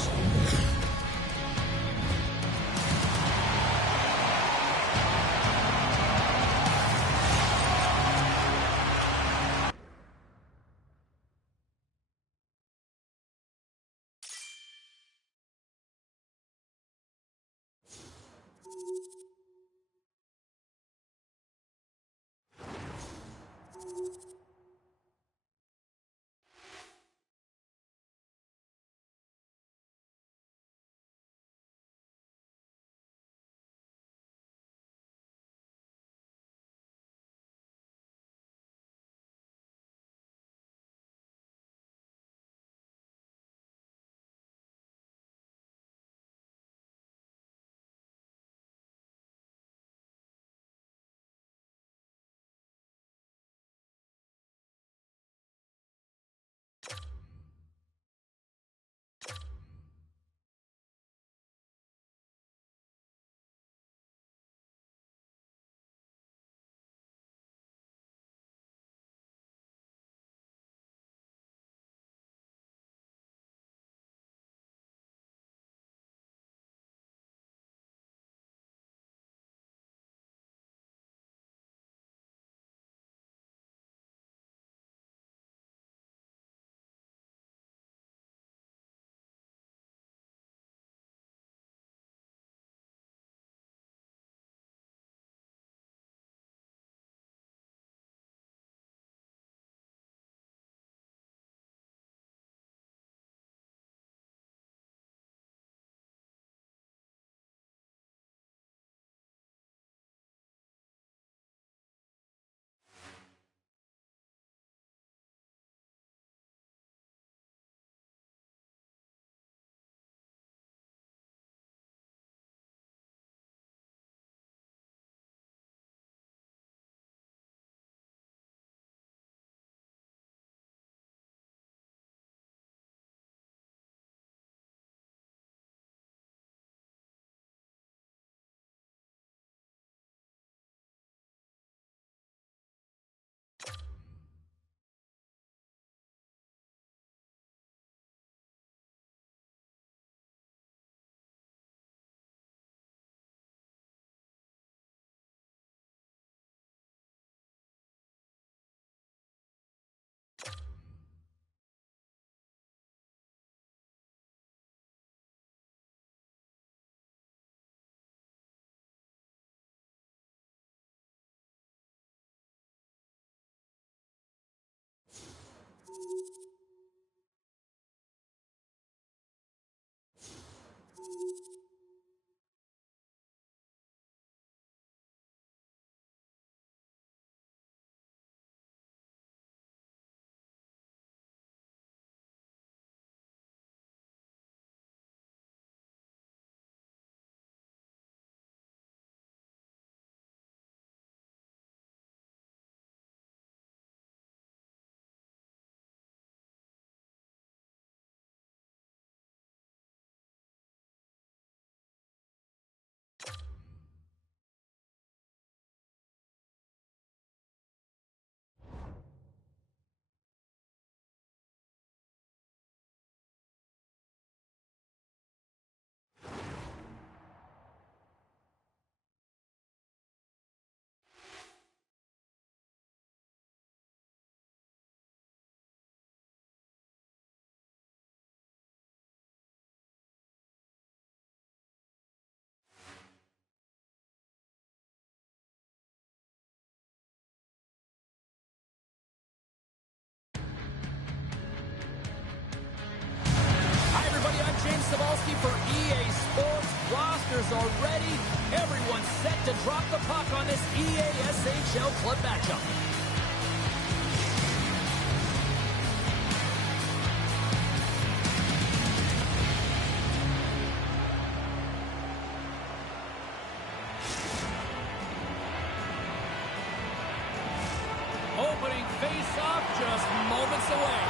Cebulski for EA Sports. Rosters are ready. Everyone's set to drop the puck on this EASHL club matchup. Opening face-off just moments away.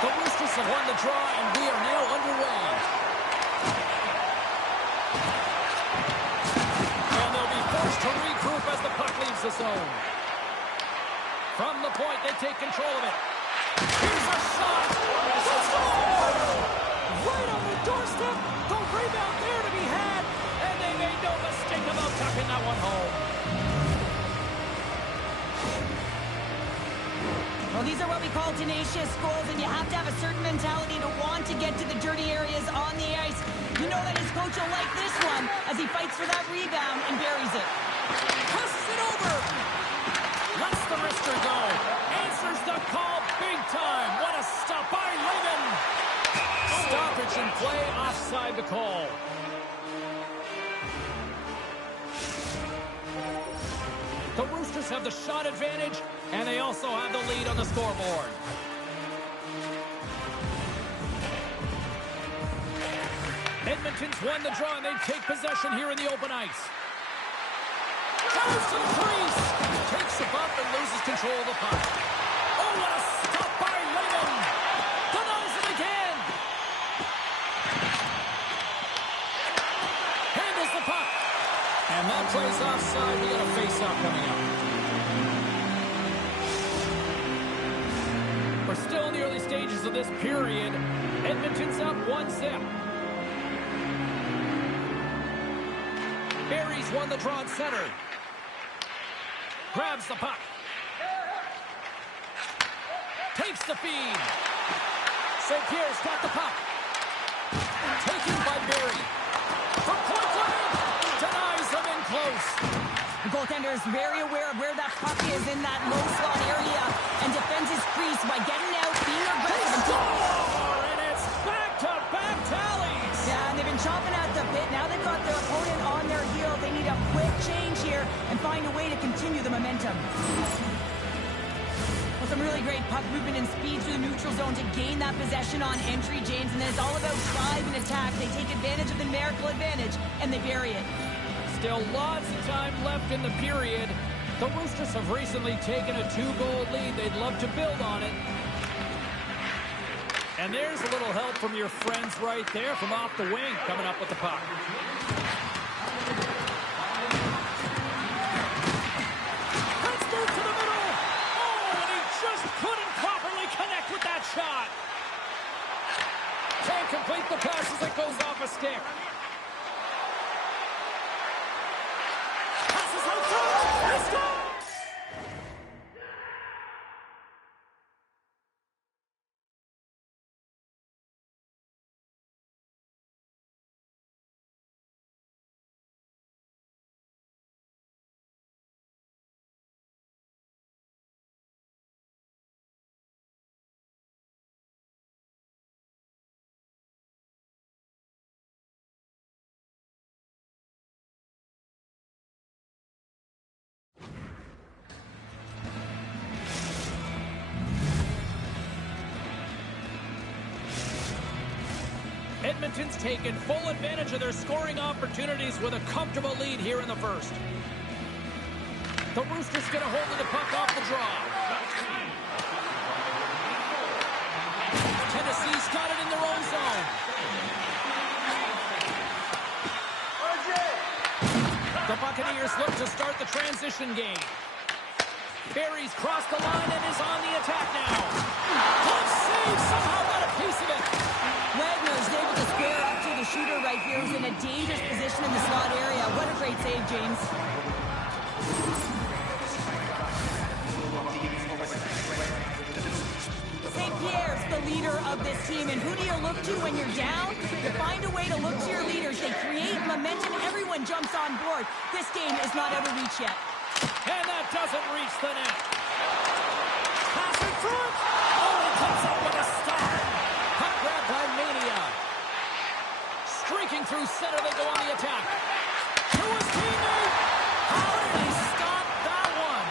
The Roosters have won the draw, and we are now underway. And they'll be forced to regroup as the puck leaves the zone. From the point, they take control of it. Here's a shot! Right on the doorstep! The rebound there to be had! And they made no mistake about tucking that one home. Well, these are what we call tenacious goals, and you have to have a certain mentality to want to get to the dirty areas on the ice. You know that his coach will like this one as he fights for that rebound and buries it. Passes it over! Lets the wrister go. Answers the call big time. What a stop by Lehman! Stoppage in play, offside the call. The Roosters have the shot advantage, and they also have the lead on the scoreboard. Edmonton's won the draw, and they take possession here in the open ice. Goes to the crease! Takes a bump and loses control of the puck. Oh, what a stop by Lehman! Denies it again! Handles the puck. And that plays offside. We got a face-off coming up. We're still in the early stages of this period. Edmonton's up 1-0. Barry's won the draw at center. Grabs the puck. Takes the feed. St. Pierre's got the puck. Taken by Barry. From point blank. Denies him in close. The goaltender is very aware of where that puck is in that low slot area and defends his crease by getting out, being aggressive. And it's back-to-back tallies. Yeah, and they've been chomping at the bit. Now they've got their opponent on their heels. They need a quick change here and find a way to continue the momentum. Well, some really great puck movement and speed through the neutral zone to gain that possession on entry, James. And then it's all about drive and attack. They take advantage of the numerical advantage, and they bury it. Still lots of time left in the period. The Roosters have recently taken a 2-goal lead. They'd love to build on it. And there's a little help from your friends right there from off the wing coming up with the puck. Let's move to the middle. Oh, and he just couldn't properly connect with that shot. Can't complete the pass as it goes off a stick. Passes out front. He scores! Edmonton's taken full advantage of their scoring opportunities with a comfortable lead here in the first. The Roosters get a hold of the puck off the draw. Tennessee's got it in their own zone. The Buccaneers look to start the transition game. Barry's crossed the line and is on the attack now. Good save, somehow got a piece of it. Wagner's able to square up to the shooter right here, who's in a dangerous position in the slot area. What a great save, James. St. Pierre's the leader of this team, and who do you look to when you're down? You find a way to look to your leaders. They create momentum. Everyone jumps on board. This game is not out of reach yet. And that doesn't reach the net. Pass it through. through center. They go on the attack. To his teammate. How did he stop that one?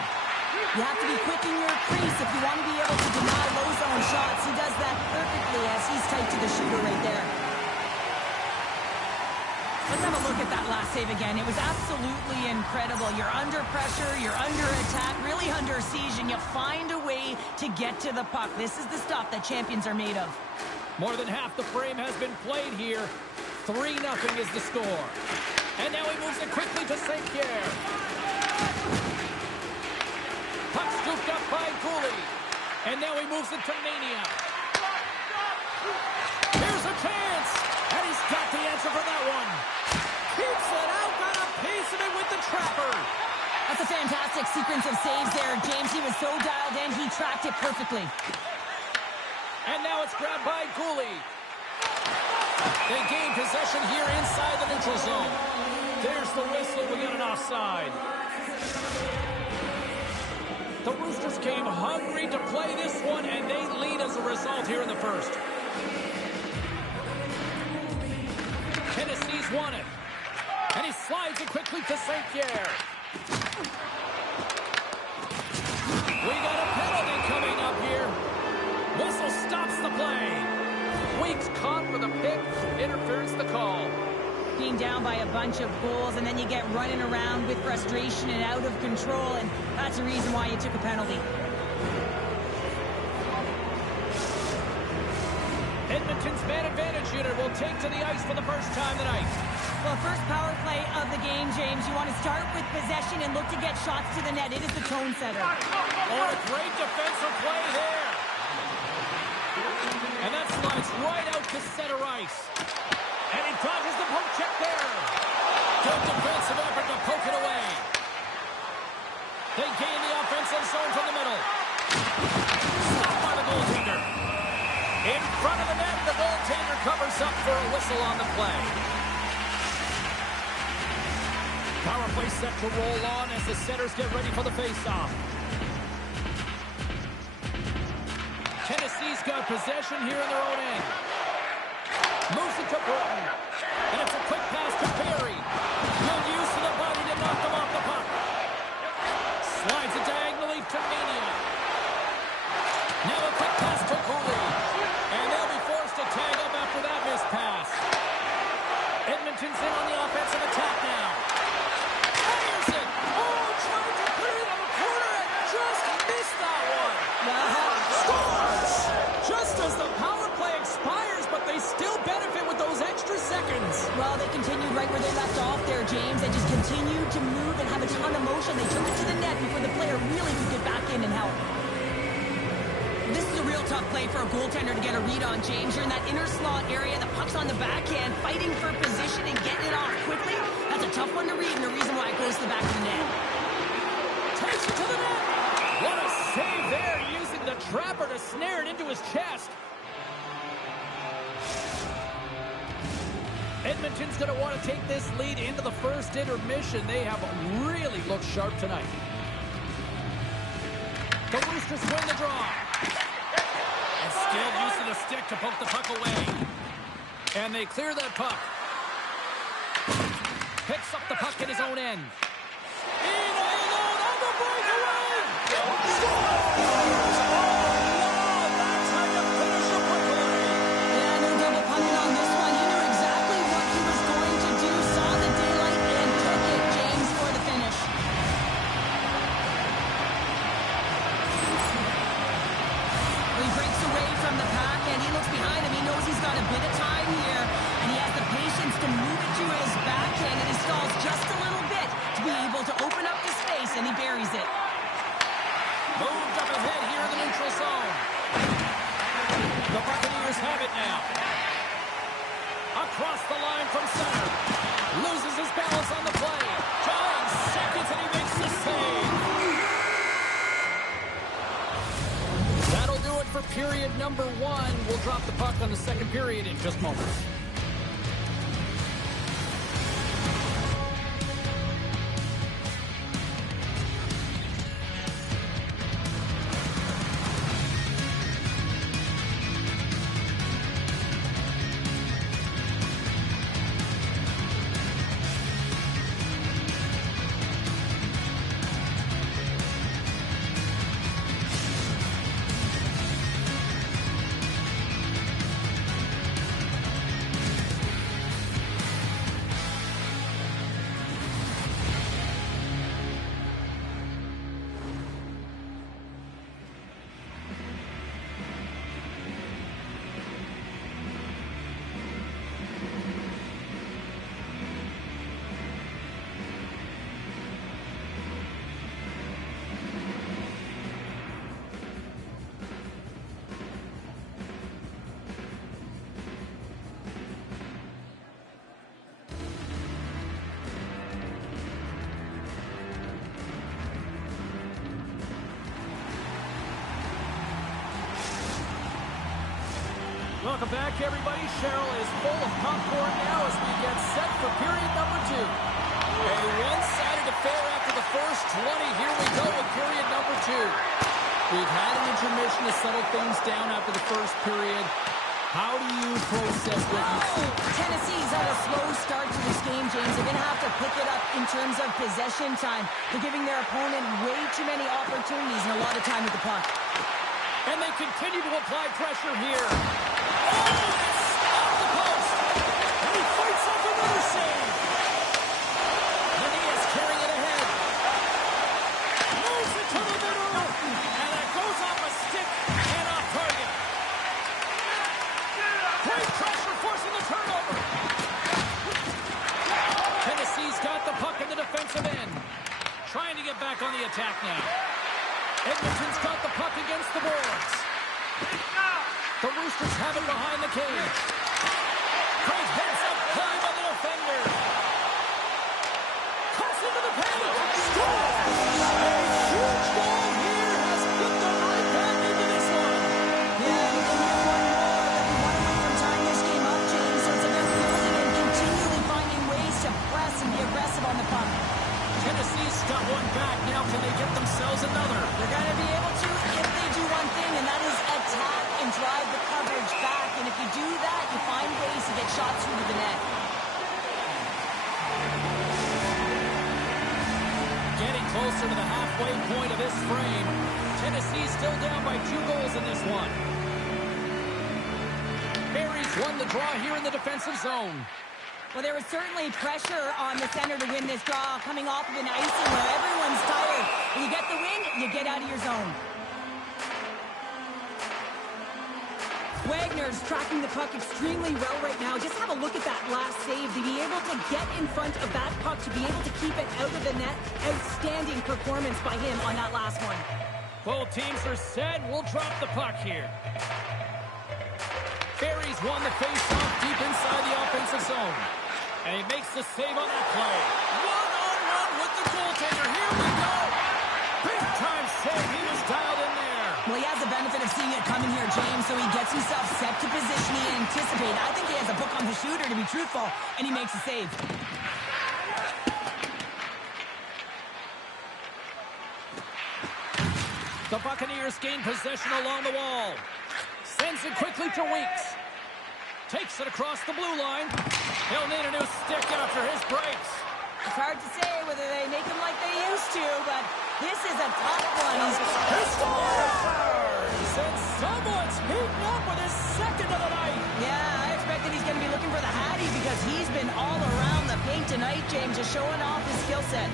You have to be quick in your crease if you want to be able to deny low zone shots. He does that perfectly as he's tight to the shooter right there. Let's have a look at that last save again. It was absolutely incredible. You're under pressure, you're under attack, really under siege, and you find a way to get to the puck. This is the stuff that champions are made of. More than half the frame has been played here. 3-0 is the score. And now he moves it quickly to St. Pierre. Puck scooped up by Cooley. And now he moves it to Mania. Here's a chance. And he's got the answer for that one. Keeps it out, got a piece of it with the trapper. That's a fantastic sequence of saves there, James. He was so dialed in, he tracked it perfectly. And now it's grabbed by Cooley. They gain possession here inside the neutral zone. There's the whistle. We got an offside. The Roosters came hungry to play this one, and they lead as a result here in the first. Tennessee's won it. And he slides it quickly to St. Pierre. We got a penalty coming up here. Whistle stops the play. Weeks caught with a pick. Interference the call. Being down by a bunch of goals, and then you get running around with frustration and out of control, and that's the reason why you took a penalty. Edmonton's man advantage unit will take to the ice for the first time tonight. Well, first power play of the game, James. You want to start with possession and look to get shots to the net. It is the tone setter. Oh, a great defensive play there. And that slides right out to center ice. And he dodges the poke check there. Good defensive effort to poke it away. They gain the offensive zone from the middle. Stopped by the goaltender. In front of the net, the goaltender covers up for a whistle on the play. Power play set to roll on as the setters get ready for the face-off. Tennessee's got possession here in their own end. Moves it to Burton. And it's a quick pass to Perry. Good use of the body to knock them off the puck. Slides it diagonally to Mania. Now a quick pass to Cooley. And they'll be forced to tag up after that missed pass. Edmonton's in on the offensive attack now. Fires it. Oh, trying to put it on the corner and just missed that one. Scores! Just as the power play expires, but they still benefit with those extra seconds. Well, they continued right where they left off there, James. They just continued to move and have a ton of motion. They took it to the net before the player really could get back in and help. This is a real tough play for a goaltender to get a read on, James. You're in that inner slot area. The puck's on the backhand, fighting for position and getting it off quickly. That's a tough one to read, and the reason why it goes to the back of the net. Takes it to the net. What a save there, using the trapper to snare it into his chest. Edmonton's going to want to take this lead into the first intermission. They have really looked sharp tonight. The Roosters win the draw. And still using the stick to poke the puck away. And they clear that puck. Picks up the puck in his own end. In alone on the breakaway. Scores! Oh, that's how you finish a breakaway. Yeah, no double punting on this one. He knew exactly what he was going to do, saw the daylight, and took it, James, for the finish. He breaks away from the pack, and he looks behind him. He knows he's got a bit of time here, and he has the patience to move it to his backhand, and he stalls just a little bit to be able to open up the space, and he buries it. Moved up ahead here in the neutral zone. The Buccaneers have it now. Across the line from center. Loses his balance on the play. John seconds, and he makes the save. That'll do it for period number 1. We'll drop the puck on the second period in just moments. Welcome back, everybody. Cheryl is full of popcorn now as we get set for period number 2. A one-sided affair after the first 20. Here we go with period number 2. We've had an intermission to settle things down after the first period. How do you process what you see? Tennessee's had a slow start to this game, James. They're going to have to pick it up in terms of possession time. They're giving their opponent way too many opportunities and a lot of time with the puck. And they continue to apply pressure here. Oh, it's off the post. And he fights off another save. Menendez carrying it ahead. Moves it to the middle. And it goes off a stick and off target. Great pressure forcing the turnover. Tennessee's got the puck in the defensive end. Trying to get back on the attack now. Edmonton's got the puck against the boards. The Roosters have it behind the cage. Great heads up play by the defender. Cuts into the paint. Scores! A huge goal here has put them right back into this one. Yeah, we can hear one more that we want to win from tying this game up, James. So it's about building and continually finding ways to press and be aggressive on the puck. Tennessee's got one back. Now can they get themselves another? They're going to be able to if they do one thing, and that is attack and drive the coverage back. And if you do that, you find ways to get shots through to the net. Getting closer to the halfway point of this frame. Tennessee's still down by 2 goals in this one. Barry's won the draw here in the defensive zone. Well, there was certainly pressure on the center to win this draw, coming off of an icing where everyone's tired. When you get the win, you get out of your zone. Wagner's tracking the puck extremely well right now. Just have a look at that last save. To be able to get in front of that puck, to be able to keep it out of the net, outstanding performance by him on that last one. Both teams are set. We'll drop the puck here. Barry's won the face-off deep inside the offensive zone. And he makes the save on that play. One-on-one with the goaltender. Here we go. Big-time save. He was dialed in there. Well, he has the benefit of seeing it coming here, James, so he gets himself set to position he anticipated. I think he has a book on the shooter, to be truthful, and he makes a save. The Buccaneers gain possession along the wall. Sends it quickly to Weeks. Takes it across the blue line. He'll need a new stick after his breaks. It's hard to say whether they make him like they used to, but this is a tough one. He scores! And someone's heating up with his second of the night. Yeah, I expect that he's going to be looking for the Hattie because he's been all around the paint tonight, James, just showing off his skill set.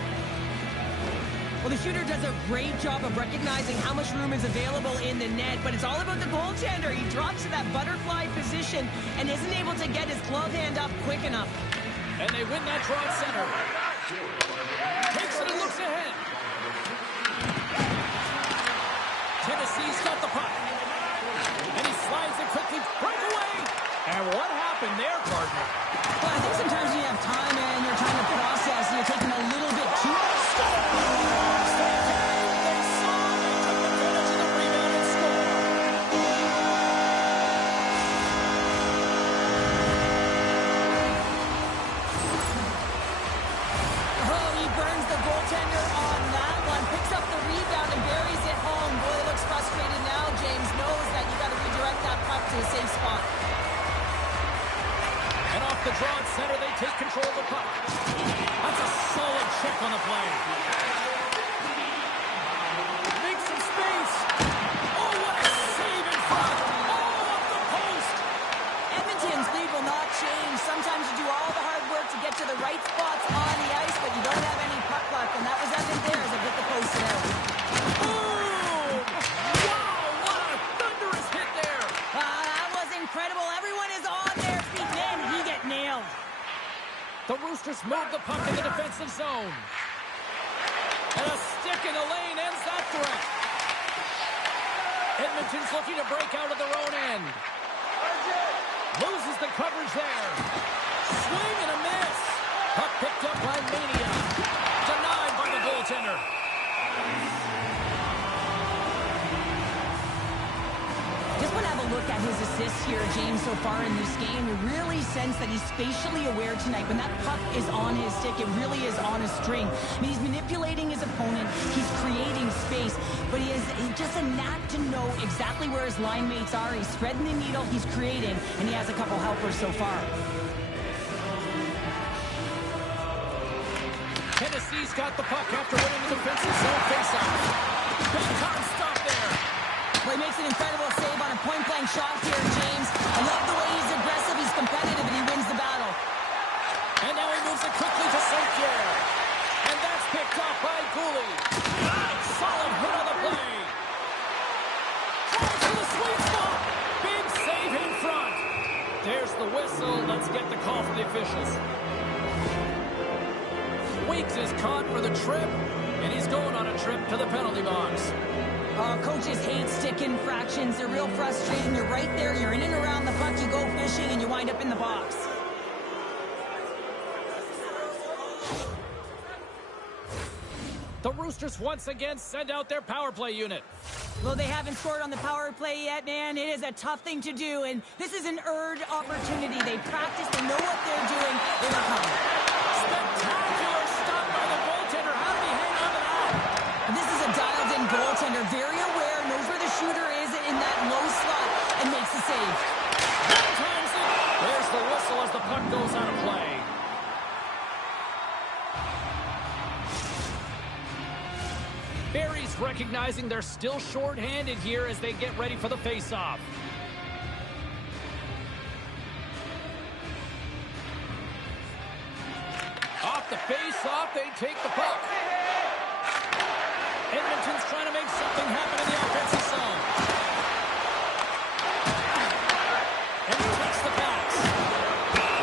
Well, the shooter does a great job of recognizing how much room is available in the net, but it's all about the goaltender. He drops to that butterfly position and isn't able to get his glove hand up quick enough. And they win that draw at center. Takes it and looks ahead. Tennessee's got the puck. And he slides it quickly. Breakaway! And what happened there, partner? Well, I think sometimes when you have time and you're trying to process, and you're taking a little bit too much. To a safe spot. And off the draw at center, they take control of the puck. That's a solid check on the play. Make some space. Oh, what a save in front. Oh, off the post. Edmonton's lead will not change. Sometimes you do all the hard work to get to the right spots on the ice, but you don't have any puck luck, and that was evident there as it hit the post and out. Incredible. Everyone is on their feet. Man, he get nailed. The Roosters move the puck in the defensive zone. And a stick in the lane ends that threat. Edmonton's looking to break out of their own end. Loses the coverage there. Swing and a miss. Puck picked up by Mania. Denied by the goaltender. Just want to have a look at his assists here, James, so far in this game, you really sense that he's spatially aware tonight. When that puck is on his stick, it really is on a string. I mean, he's manipulating his opponent, he's creating space, but he has just a knack to know exactly where his line mates are. He's threading the needle, he's creating, and he has a couple helpers so far. Tennessee's got the puck after winning the defensive zone faceoff. Big time stop there. Well, he makes an incredible save on a point-blank shot here, James. I love the way he's aggressive, he's competitive, and he wins the battle. And now he moves it quickly to St. Pierre. And that's picked off by Cooley. Solid hit on the play. Tries for the sweet spot. Big save in front. There's the whistle. Let's get the call from the officials. Weeks is caught for the trip, and he's going on a trip to the penalty box. Coaches hate stick infractions. They're real frustrating. You're right there. You're in and around the puck. You go fishing, and you wind up in the box. The Roosters once again send out their power play unit. Well, they haven't scored on the power play yet, man. It is a tough thing to do, and this is an earned opportunity. They practice. They know what they're doing. It'll come. Spectacular stop by the goaltender. How did he hang on to that? This is a dialed-in goaltender. Very aware, knows where the shooter is in that low slot, and makes the save. Times it. There's the whistle as the puck goes out of play. Barry's recognizing they're still short-handed here as they get ready for the face-off. Off the face-off, they take the puck. Edmonton's trying to make something happen in the offensive zone. And he takes the pass.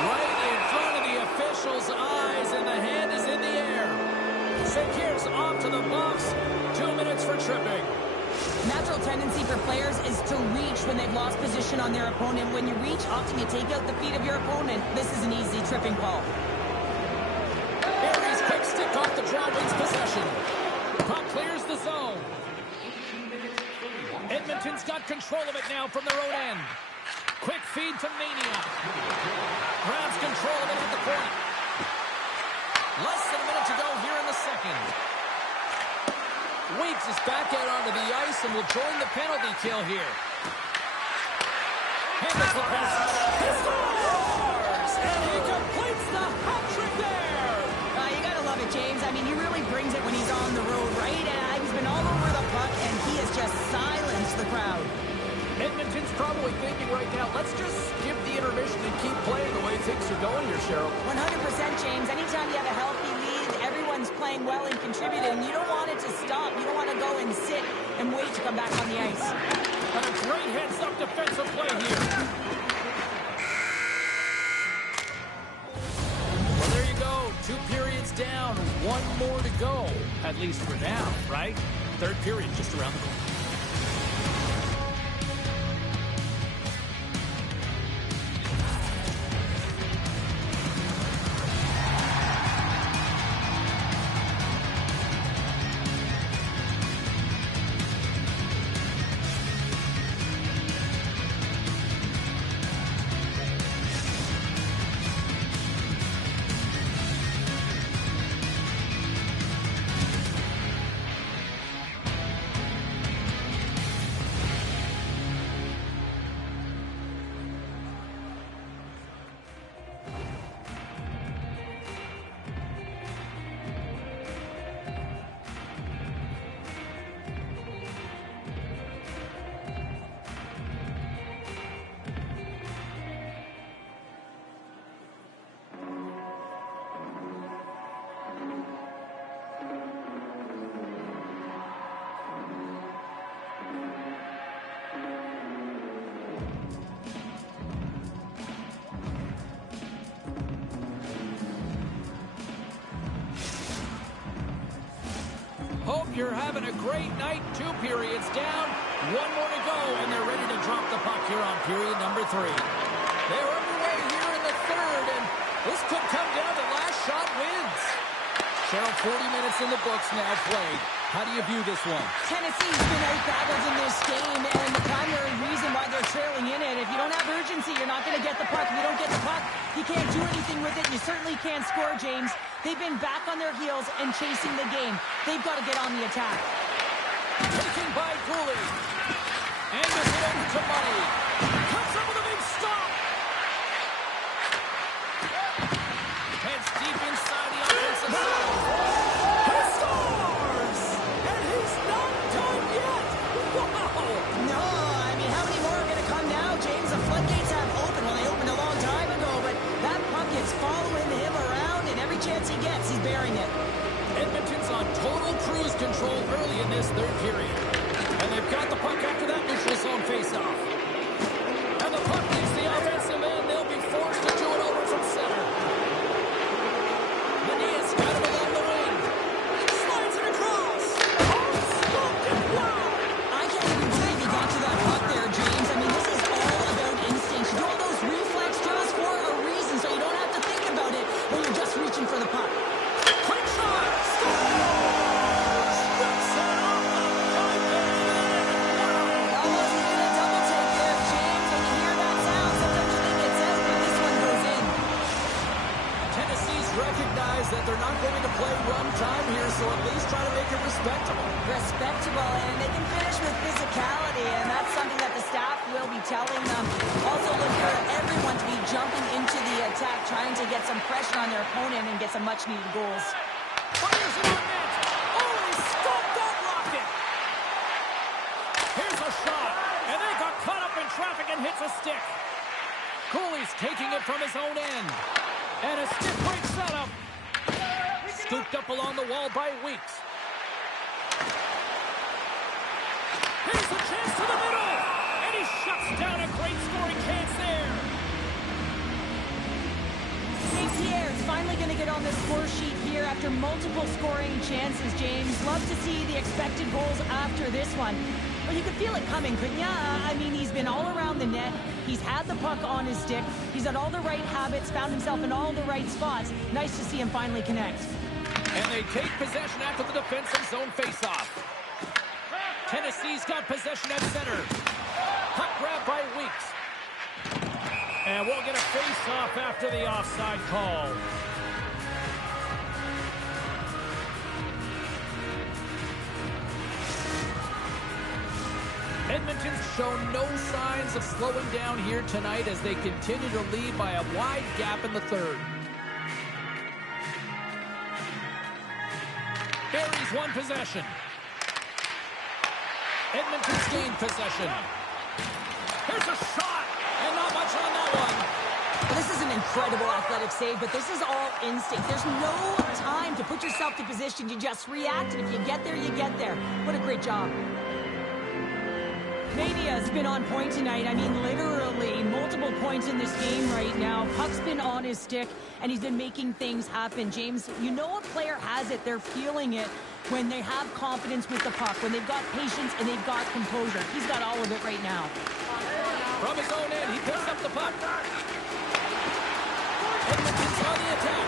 Right in front of the official's eyes, and the hand is in the air. St. Pierre's off to the box. 2 minutes for tripping. Natural tendency for players is to reach when they've lost position on their opponent. When you reach, often you take out the feet of your opponent. This is an easy tripping call. Barry's quick stick off the draw wins possession. Puck clears the zone. Edmonton's got control of it now from their own end. Quick feed to Mania. Grabs control of it at the point. Less than a minute to go here in the second. Weeks is back out onto the ice and will join the penalty kill here. Handles the pass. He scores! And he completes the hat trick there! You gotta love it, James. I mean, he really brings it when he's on the road, right? He's been all over the puck, and he has just silenced the crowd. Edmonton's probably thinking right now, let's just skip the intermission and keep playing the way things are going here, Cheryl. 100%, James. Anytime you have a healthy lead, everyone's playing well and contributing. You don't want it to stop. You don't want to go and sit and wait to come back on the ice. And a great heads-up defensive play here. Well, there you go. 2 periods down. 1 more to go. At least for now, right? Third period just around the corner. Hope you're having a great night. 2 periods down. 1 more to go, and they're ready to drop the puck here on period number 3. They're underway here in the third, and this could come down to last shot wins. Cheryl, 40 minutes in the books now played. How do you view this one? Tennessee's been out-battled in this game, and the primary reason why they're trailing urgency. You're not going to get the puck. If you don't get the puck, you can't do anything with it. You certainly can't score, James. They've been back on their heels and chasing the game. They've got to get on the attack. Taken by Cooley. And it's hit over to Money. Comes up with a big stop. Heads deep inside the offensive zone. He scores! And he's not done yet. Wow! No, I mean, how many more are going to come now, James? The floodgates have opened. Well, they opened a long time ago, but that puck is following him around, and every chance he gets, he's burying it. Edmonton's on total cruise control early in this third period. And they've got the puck after that neutral zone faceoff. And the puck leaves the offensive end. They'll be forced to do it over from center. Menias got it along the wing. Slides it across. Oh, stopped it well. I can't even believe he got to that puck there, James. I mean, this is all about instinct. You do all those reflex drills for a reason, so you don't have to think about it when you're just reaching for the puck. Quick shot. Scores! Rips it off the pipe and in. Almost even a double take there, James. When you hear that sound, sometimes you think it's out, but this one goes in. Tennessee's recognized that they're not going to play run time here, so at least try to make it respectable. Respectable, and they can finish with physicality, and that's something that the staff will be telling them. Also look for everyone to be jumping into the attack, trying to get some pressure on their opponent and get some much-needed goals. Fires it on net. Oh, he stopped that rocket. Here's a shot. And they got caught up in traffic and hits a stick. Cooley's taking it from his own end. And a stick break setup. Scooped up along the wall by Weeks. Here's a chance to the middle. And he shuts down a great scoring chance there. St. Pierre is finally going to get on the score sheet here after multiple scoring chances, James. Love to see the expected goals after this one. But you could feel it coming, couldn't ya? I mean, he's been all around the net. He's had the puck on his stick. He's had all the right habits, found himself in all the right spots. Nice to see him finally connect. And they take possession after the defensive zone faceoff. Tennessee's got possession at center. Puck grab by Weeks. And we'll get a face-off after the offside call. Edmonton's shown no signs of slowing down here tonight as they continue to lead by a wide gap in the third. Buries one possession. Edmonton's gained possession. Here's a shot, and not much on that one. Well, this is an incredible athletic save, but this is all instinct. There's no time to put yourself to position. You just react, and if you get there, you get there. What a great job. Mania's been on point tonight. I mean, literally multiple points in this game right now. Puck's been on his stick, and he's been making things happen. James, you know a player has it. They're feeling it when they have confidence with the puck, when they've got patience and they've got composure. He's got all of it right now. From his own end, he picks up the puck. Edmonton's on the attack.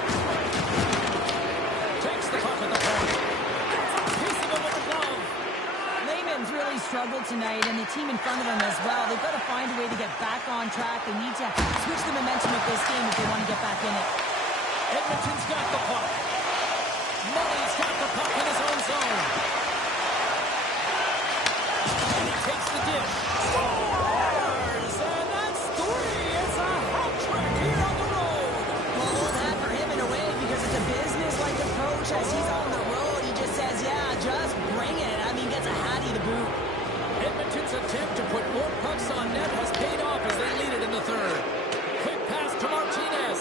Takes the puck at the point. Gets a piece of it with a glove. Lehman's really struggled tonight, and the team in front of him as well. They've got to find a way to get back on track. They need to switch the momentum of this game if they want to get back in it. Edmonton's got the puck. Mully's got the puck in his own zone. And he takes the dish. Scores! And that's three. It's a hat trick here on the road. Well, all that for him in a way because it's a business-like approach. As he's on the road, he just says, yeah, just bring it. I mean, gets a hattie to boot. Edmonton's attempt to put more pucks on net has paid off as they lead it in the third. Quick pass to Martinez.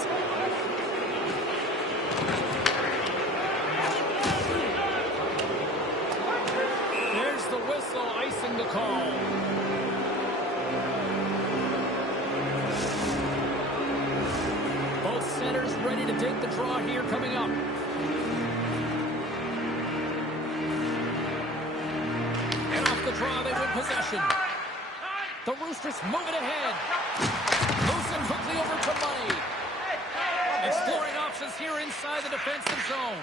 There's the whistle, icing the call. Both centers ready to take the draw here coming up. And off the draw, they win possession. The Roosters move it ahead. Moves it quickly over to Money. Exploring options here inside the defensive zone.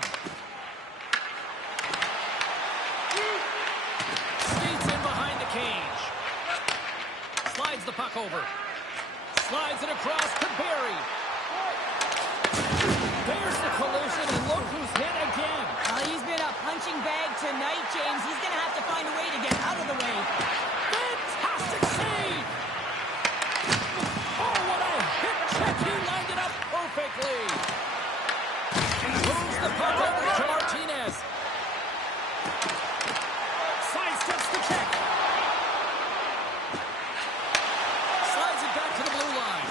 Skates in behind the cage. Slides the puck over. Slides it across to Barry. There's the collision, and look who's hit again. He's been a punching bag tonight, James. He's going to have to find a way to get out of the way. Fantastic save! Oh, what a hit check. He lined it up perfectly. Moves the puck over to Martinez. Sidesteps the check. Slides it back to the blue line.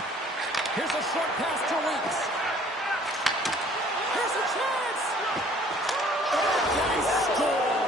Here's a short pass to Weeks. Here's a chance! They score!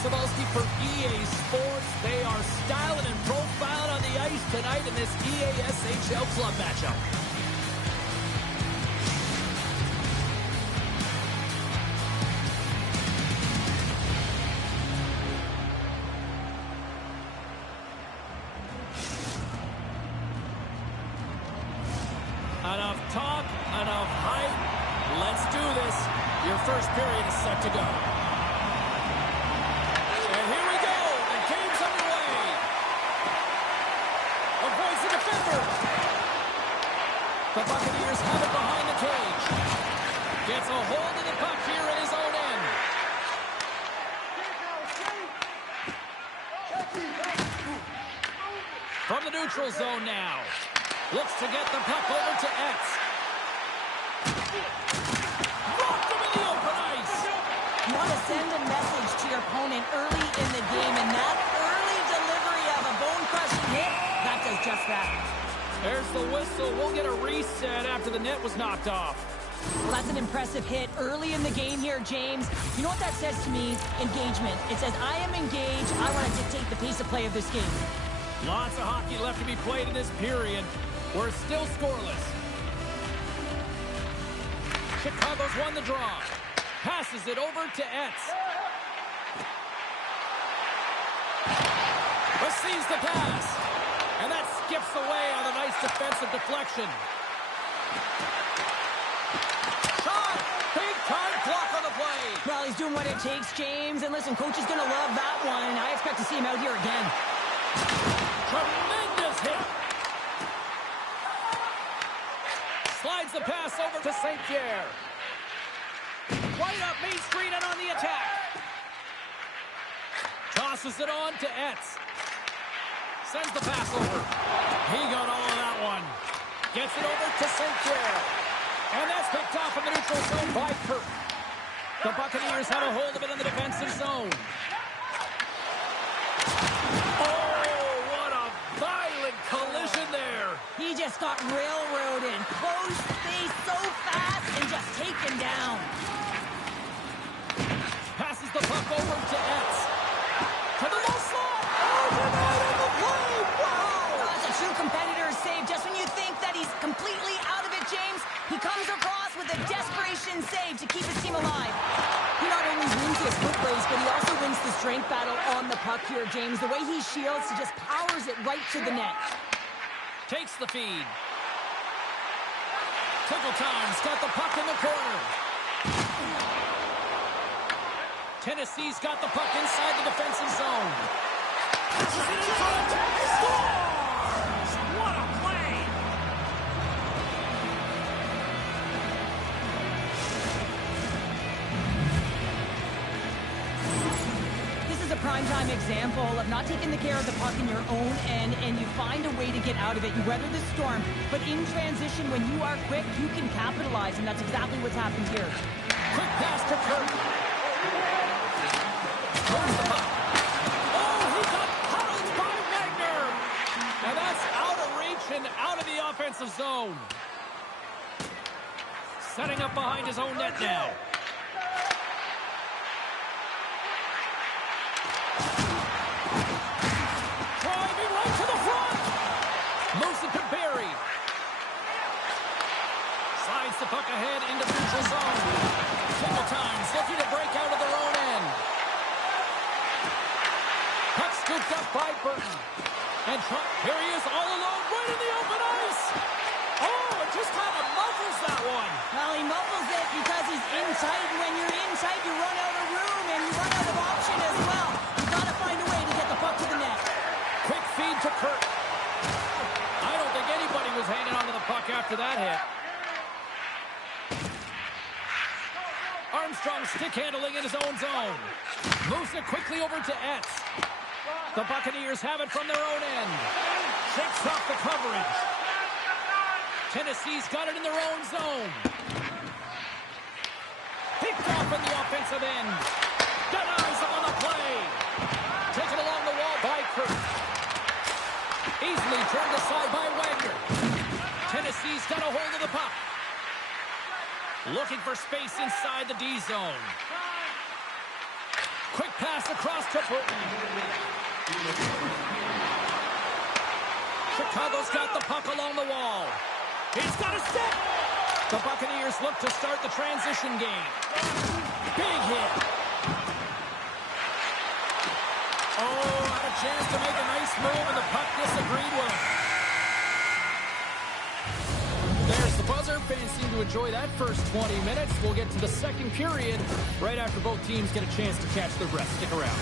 Cebulski for EA Sports. They are styling and profiling on the ice tonight in this EA SHL club matchup. Enough talk, enough hype. Let's do this. Your first period is set to go. And here we go. The game's underway. Avoids the defender. The Buccaneers have it behind the cage. Gets a hold of the puck here at his own end. From the neutral zone now. Looks to get the puck over to Etsu. Rocked him in the open ice. You want to send a message to your opponent early in the game, and that early delivery of a bone-crushing hit, that does just that. There's the whistle. We'll get a reset after the net was knocked off. Well, that's an impressive hit early in the game here, James. You know what that says to me? Engagement. It says, I am engaged. I want to dictate the pace of play of this game. Lots of hockey left to be played in this period. We're still scoreless. Chicago's won the draw. Passes it over to Etsu. Receives the pass. And that skips away on a nice defensive deflection. Shot! Big time block on the play. Well, he's doing what it takes, James. And listen, coach is going to love that one. I expect to see him out here again. Tremendous hit. Slides the pass over to St. Pierre. Right up Main Street and on the attack. Tosses it on to Etsu. Sends the pass over. He got all of that one. Gets it over to St. Pierre. And that's picked off in the neutral zone by Kirk. The Buccaneers have a hold of it in the defensive zone. Collision there. He just got railroaded. Close space so fast and just taken down. Passes the puck over to Etsu. To the low slot. Overnight on the play. Wow. That's a true competitor's save. Just when you think that he's completely out of it, James, he comes across with a desperation save to keep his team alive. He not only wins his foot race, but he also wins the strength battle on the puck here, James. The way he shields, he just powers it right to the net. Takes the feed. Tickle-Time's got the puck in the corner. Tennessee's got the puck inside the defensive zone. Passes it in front. Scores! What a play! This is a primetime example of not taking the care of the puck in your own end, and you find a way to get out of it. You weather the storm, but in transition, when you are quick, you can capitalize, and that's exactly what's happened here. Quick pass to Kirk. Throws the puck. Oh, he got puddled by Wagner. And that's out of reach and out of the offensive zone. Setting up behind his own net now. Driving right to the front. Moves it to Barry. Slides the puck ahead into neutral zone. Tickle-Time's looking to break out of their own end. Puck scooped up by Burton. And here he is all alone right in the open ice. Oh, it just kind of muffles that one. Well, he muffles it because he's in tight, and when you're in tight, you run out of room, and you run out of option as well. You've got to find a way to get the puck to the net. Quick feed to Kirk. I don't think anybody was hanging onto the puck after that hit. Armstrong stick handling in his own zone. Moves it quickly over to Etsu. The Buccaneers have it from their own end. Shakes off the coverage. Tennessee's got it in their own zone. Picked off in the offensive end. Denies him on the play. Taken along the wall by Kirk. Easily turned aside by Wagner. Tennessee's got a hold of the puck. Looking for space inside the D zone. Quick pass across to Burton. Chicago's got the puck along the wall. He's got a step. The Buccaneers look to start the transition game. Big hit. Oh, had a chance to make a nice move, and the puck disagreed with him. There's the seem to enjoy that first 20 minutes. We'll get to the second period right after both teams get a chance to catch their breath. Stick around.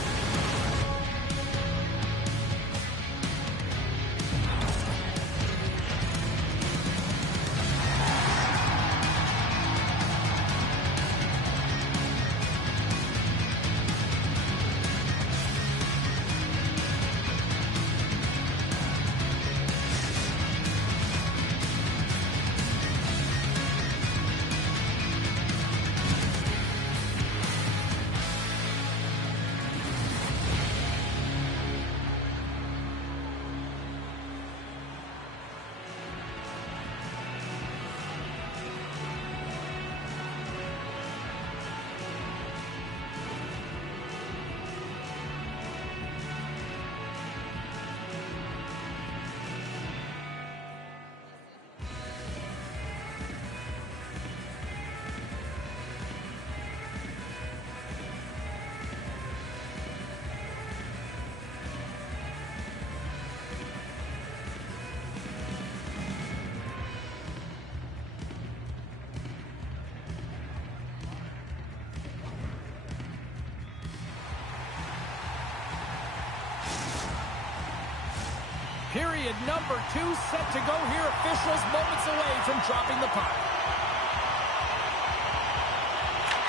Period number 2 set to go here. Officials moments away from dropping the puck.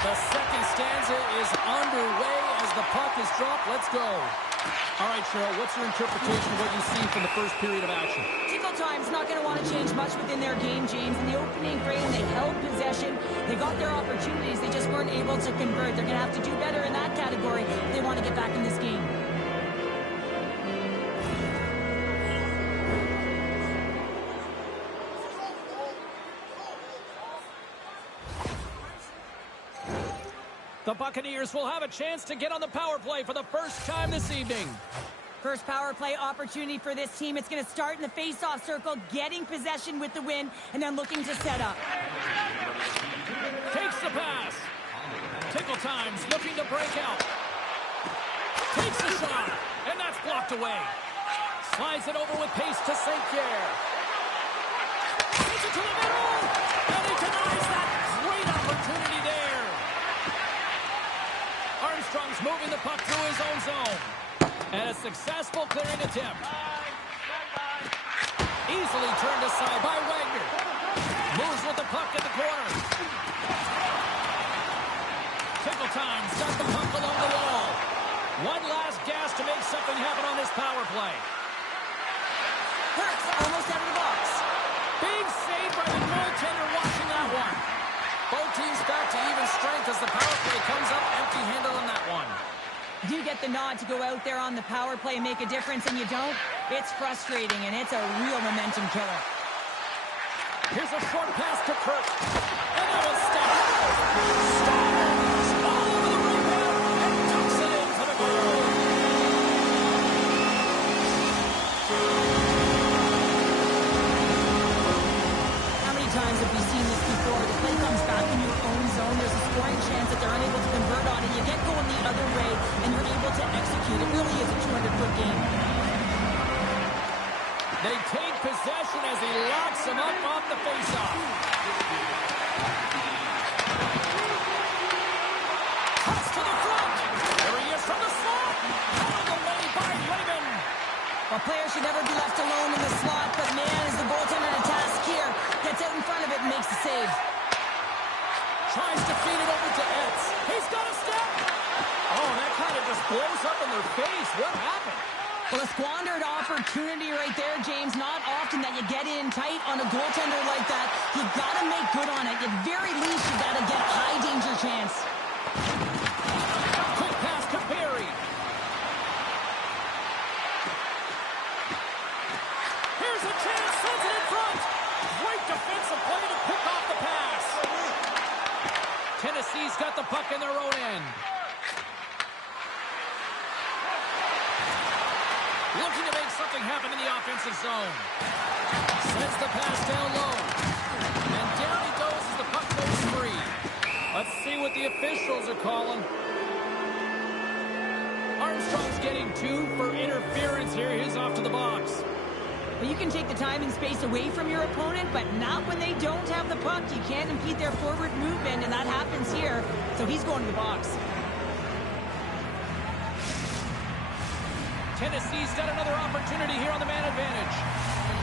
The second stanza is underway as the puck is dropped. Let's go. All right, Cheryl, what's your interpretation of what you see from the first period of action? Tickle Time's not going to want to change much within their game, James. In the opening frame, they held possession. They got their opportunities. They just weren't able to convert. They're going to have to do better in that category if they want to get back in this game. The Buccaneers will have a chance to get on the power play for the first time this evening. First power play opportunity for this team. It's going to start in the face-off circle, getting possession with the win, and then looking to set up. Takes the pass. Tickle Time's looking to break out. Takes the shot, and that's blocked away. Slides it over with pace to St. Pierre. Takes it to the middle, and he denies that. Great opportunity there. Armstrong's moving the puck through his own zone. And a successful clearing attempt. Easily turned aside by Wagner. Moves with the puck in the corner. Tickle Time's got the puck along the wall. One last gas to make something happen on this power play. Bucs almost out of the box. Big save by the goaltender watching that one. Both teams back to even strength as the power play comes up empty-handed on that one. You get the nod to go out there on the power play and make a difference, and you don't. It's frustrating, and it's a real momentum killer. Here's a short pass to Kirk. And that was stopped. Stars all over the rebound and dumps it into the goal. How many times have we seen this before? The play comes back in your own zone. There's a scoring chance that they're unable to convert on it. You get going the other way, and you're able to execute. It really is a 200-foot game. They take possession as he locks him up off the faceoff. Cuts to the front. There he is from the slot. Out of the way by Raymond. A player should never be left alone in the slot, but man, is the goaltender to task here. Gets out in front of it and makes the save. Tries to feed it over to Etsu. He's got a step. Oh, that kind of just blows up in their face. What happened? Well, a squandered opportunity right there, James. Not often that you get in tight on a goaltender like that. You got to make good on it. At very least, you got to get a high danger chance. Quick pass to Barry. Here's a chance. Sends it in front. Great defensive play to pick off the pass. Tennessee's got the puck in their own end. Looking to make something happen in the offensive zone. Sends the pass down low. And down he goes as the puck goes free. Let's see what the officials are calling. Armstrong's getting 2 for interference here. He's off to the box. Well, you can take the time and space away from your opponent, but not when they don't have the puck. You can't impede their forward movement, and that happens here. So he's going to the box. Tennessee's got another opportunity here on the man advantage.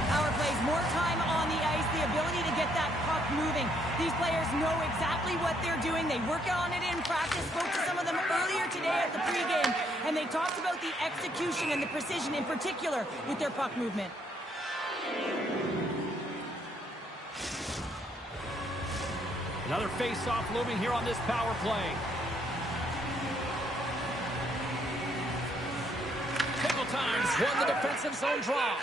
Power plays, more time on the ice, the ability to get that puck moving. These players know exactly what they're doing. They work on it in practice. Spoke to some of them earlier today at the pregame, and they talked about the execution and the precision in particular with their puck movement. Another face-off looming here on this power play. Pickle times won the defensive zone draw.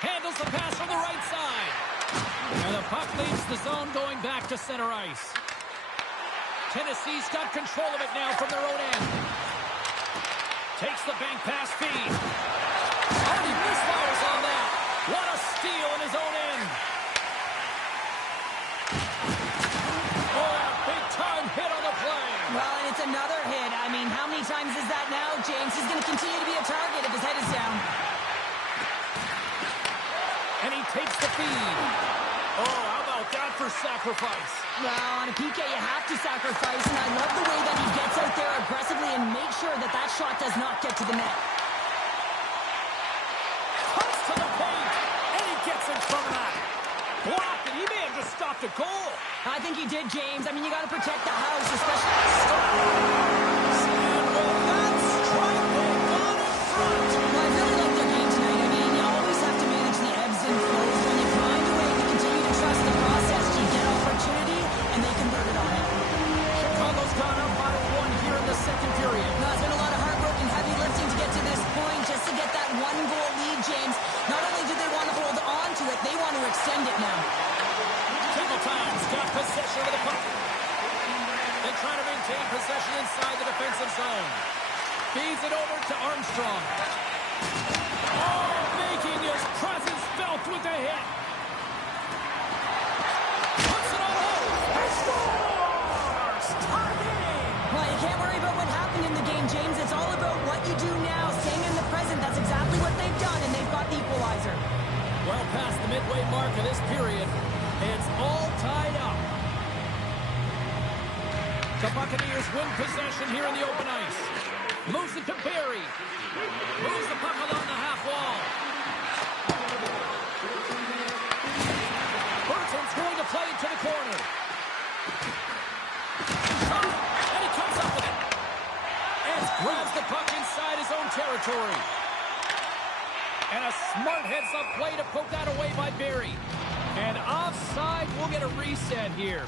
Handles the pass from the right side. And the puck leaves the zone going back to center ice. Tennessee's got control of it now from their own end. Takes the bank pass feed. Oh, he misfires on that. What a steal in his own end. Oh, and a big-time hit on the play. Well, and it's another hit. I mean, how many times is that now, James? He's going to continue to be a target if his head is down. And he takes the feed. Oh, how about that for sacrifice? Well, on a PK, you have to sacrifice, and I love the way that he gets out there aggressively and makes sure that that shot does not get to the net. Comes to the paint, and he gets in front of that. Blocked, and he may have just stopped a goal. I think he did, James. I mean, you got to protect the house, especially... And with that strike, they got in front. Well, I really like their game tonight. I mean, you always have to manage the ebbs and flows. When you find a way to continue to trust the process, you get opportunity, and they convert it on it. Chicago's gone up by 1 here in the second period. Now, it's been a lot of hard work and heavy lifting to get to this point, just to get that one-goal lead, James. Not only do they want to hold on to it, they want to extend it now. Tickle times got possession of the puck. They try to maintain possession inside the defensive zone. Feeds it over to Armstrong. Oh, making his presence felt with the hit. Puts it on hold. He scores! Tie game! Well, you can't worry about what happened in the game, James. It's all about what you do now, staying in the present. That's exactly what they've done, and they've got the equalizer. Well past the midway mark of this period, it's all tied up. The Buccaneers win possession here in the open ice. Moves it to Barry. Moves the puck along the half wall. Burton's going to play it to the corner. And he comes up with it. And grabs the puck inside his own territory. And a smart heads-up play to poke that away by Barry. And offside, we'll get a reset here.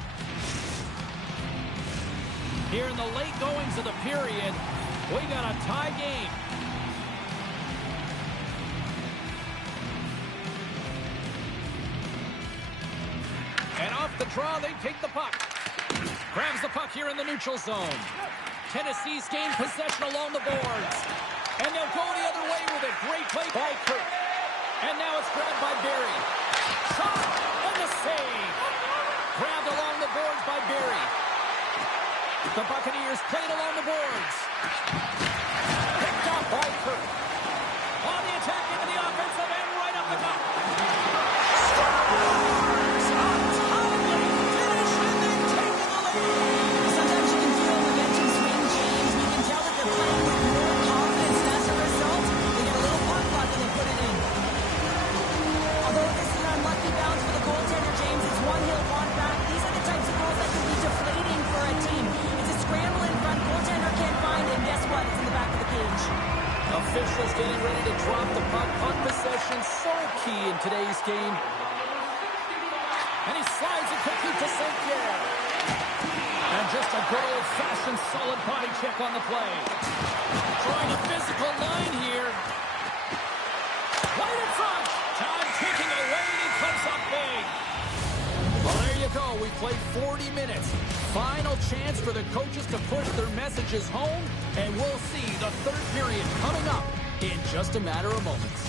Here in the late goings of the period, we got a tie game. And off the draw, they take the puck. Grabs the puck here in the neutral zone. Tennessee's gained possession along the boards. And they'll go the other way with it. Great play by Kirk. And now it's grabbed by Barry. Shot and the save. Grabbed along the boards by Barry. The Buccaneers played along the boards. Picked up by Kirk. On the attack into the offensive end, right up the top. Scores! A timely finish, and they take the lead. Sometimes you can feel momentum swing, James. You can tell that they're playing with more confidence, and as a result, they get a little puck luck and they put it in. Although this is an unlucky bounce for the goaltender, James, it's one he'll want back. These are the types of goals that can be deflating for a team. It's a scramble in front, goaltender can't find it, and guess what? It's in the back of the cage. Officials getting ready to drop the puck. Puck possession so key in today's game. And he slides it quickly to St. Pierre. And just a good old-fashioned solid body check on the play. Drawing a physical line here. Right in front. Time ticking away, and he comes up big. Well, there you go. We played 40 minutes. Final chance for the coaches to push their messages home, and we'll see the third period coming up in just a matter of moments.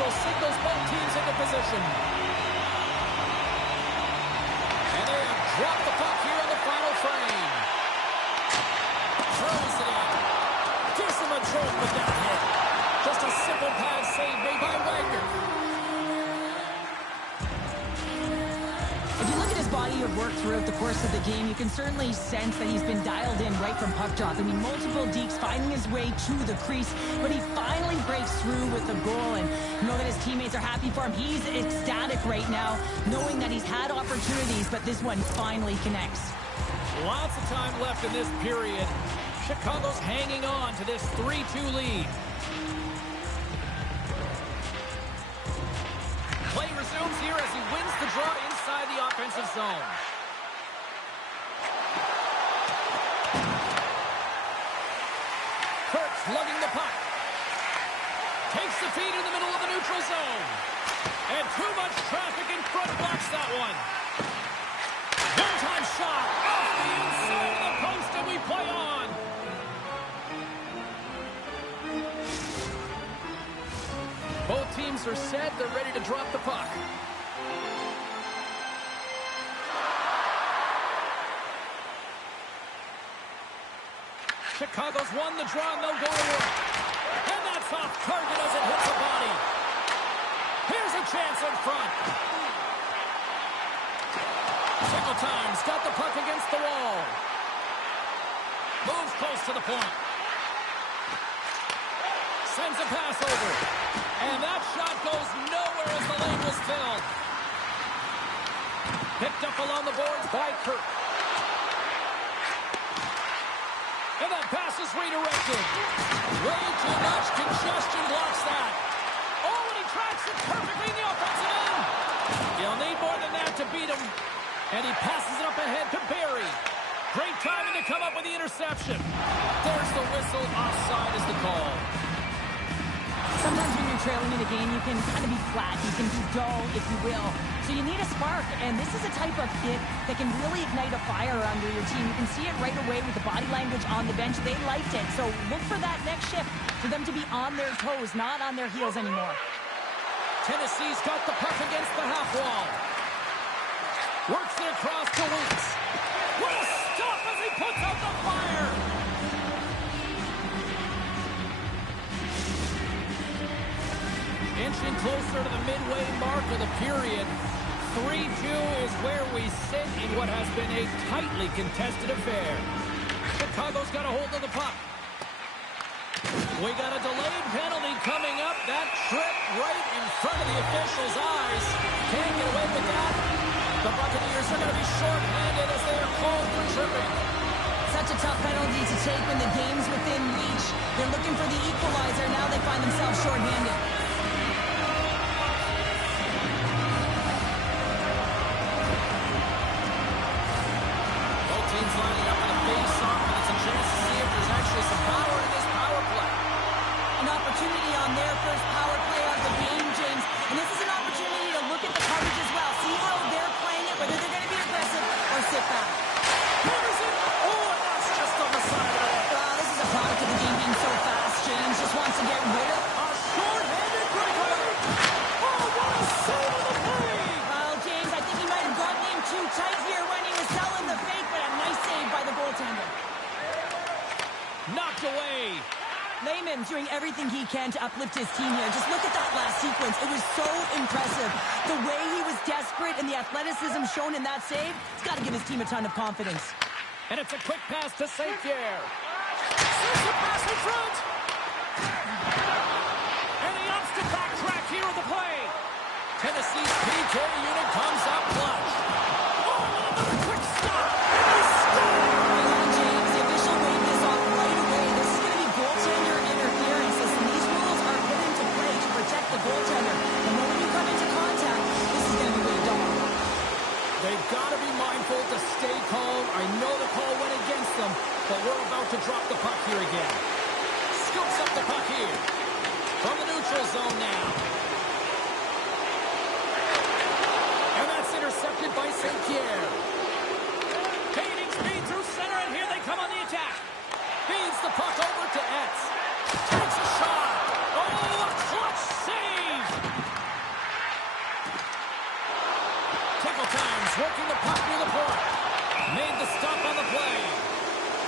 official signals both teams into position. And they have dropped the puck here in the final frame. Throws it in. Gives him a jolt with that hit. Just a simple pad save made by Wagner. If you look at his body of work throughout the course of the game, you can certainly sense that he's been dialed in right from puck drop. I mean, multiple dekes finding his way to the crease, but he finally breaks through with the goal, and you know that his teammates are happy for him. He's ecstatic right now, knowing that he's had opportunities, but this one finally connects. Lots of time left in this period. Chicago's hanging on to this 3-2 lead. Play resumes here as he wins the draw inside the offensive zone. Kurtz lugging the puck. Takes the feed in the middle of the neutral zone. And too much traffic in front blocks that one. One-time shot off the inside of the post, and we play on. Both teams are set. They're ready to drop the puck. Chicago's won the draw, and they'll go to work. And that's off target as it hits the body. Here's a chance in front. Time's got the puck against the wall. Moves close to the point. Sends a pass over. And that shot goes nowhere as the lane was filled. Picked up along the boards by Kirk. And that pass is redirected. Way too much congestion blocks that. Oh, and he tracks it perfectly in the offensive end. He'll need more than that to beat him. And he passes it up ahead to Barry. Great timing to come up with the interception. There's the whistle. Offside is the call. Sometimes when you're trailing in a game, you can kind of be flat. You can be dull, if you will. So you need a spark. And this is a type of hit that can really ignite a fire under your team. You can see it right away with the body language on the bench. They liked it. So look for that next shift for them to be on their toes, not on their heels anymore. Tennessee's got the puck against the half wall. Works it across to Bucs. What a stop as he puts out the fire! Inching closer to the midway mark of the period. 3-2 is where we sit in what has been a tightly contested affair. Chicago's got a hold of the puck. We got a delayed penalty coming up. That trip right in front of the official's eyes. Can't get away with that. The Buccaneers are going to be short-handed as they are called for tripping. Such a tough penalty to take when the game's within reach. They're looking for the equalizer. Now they find themselves short-handed. Both teams lining up in a face-off, and it's a chance to see if there's actually some power in this power play. An opportunity on their first power play of the game, James. And this is an opportunity to look at the coverage as well. See how they're playing it, whether they're going to be aggressive or sit back. Here's it. Oh, and that's just on the side of it. This is a product of the game being so fast. James just wants to get rid of A short-handed breakaway. Oh, what a save of the play. Well, James, I think he might have gotten in too tight here when he was selling the fake, but a nice save by the goaltender. Knocked away. Lehman's doing everything he can to uplift his team here. Just look at that last sequence. It was so impressive. The way he was desperate and the athleticism shown in that save, it's got to give his team a ton of confidence. And it's a quick pass to St. Pierre. There's the pass in front. And he opts to backtrack here on the play. Tennessee's PK unit comes up clutch. Oh, another quick stop. He scored. James, the official waved this off right away. This is going to be goaltender interference. Listen, these rules are put into play to protect the goaltender. And when you come into contact, this is going to be way dumb. They've got to be mindful to stay calm. I know the call went against them, but we're about to drop the puck here again. Scoops up the puck here. From the neutral zone now. And that's intercepted by St. Pierre. Gaining speed through center, and here they come on the attack. Feeds the puck over to Etsu. Takes a shot. Oh, a clutch save. Tickle times, working the puck near the point. Made the stop on the play.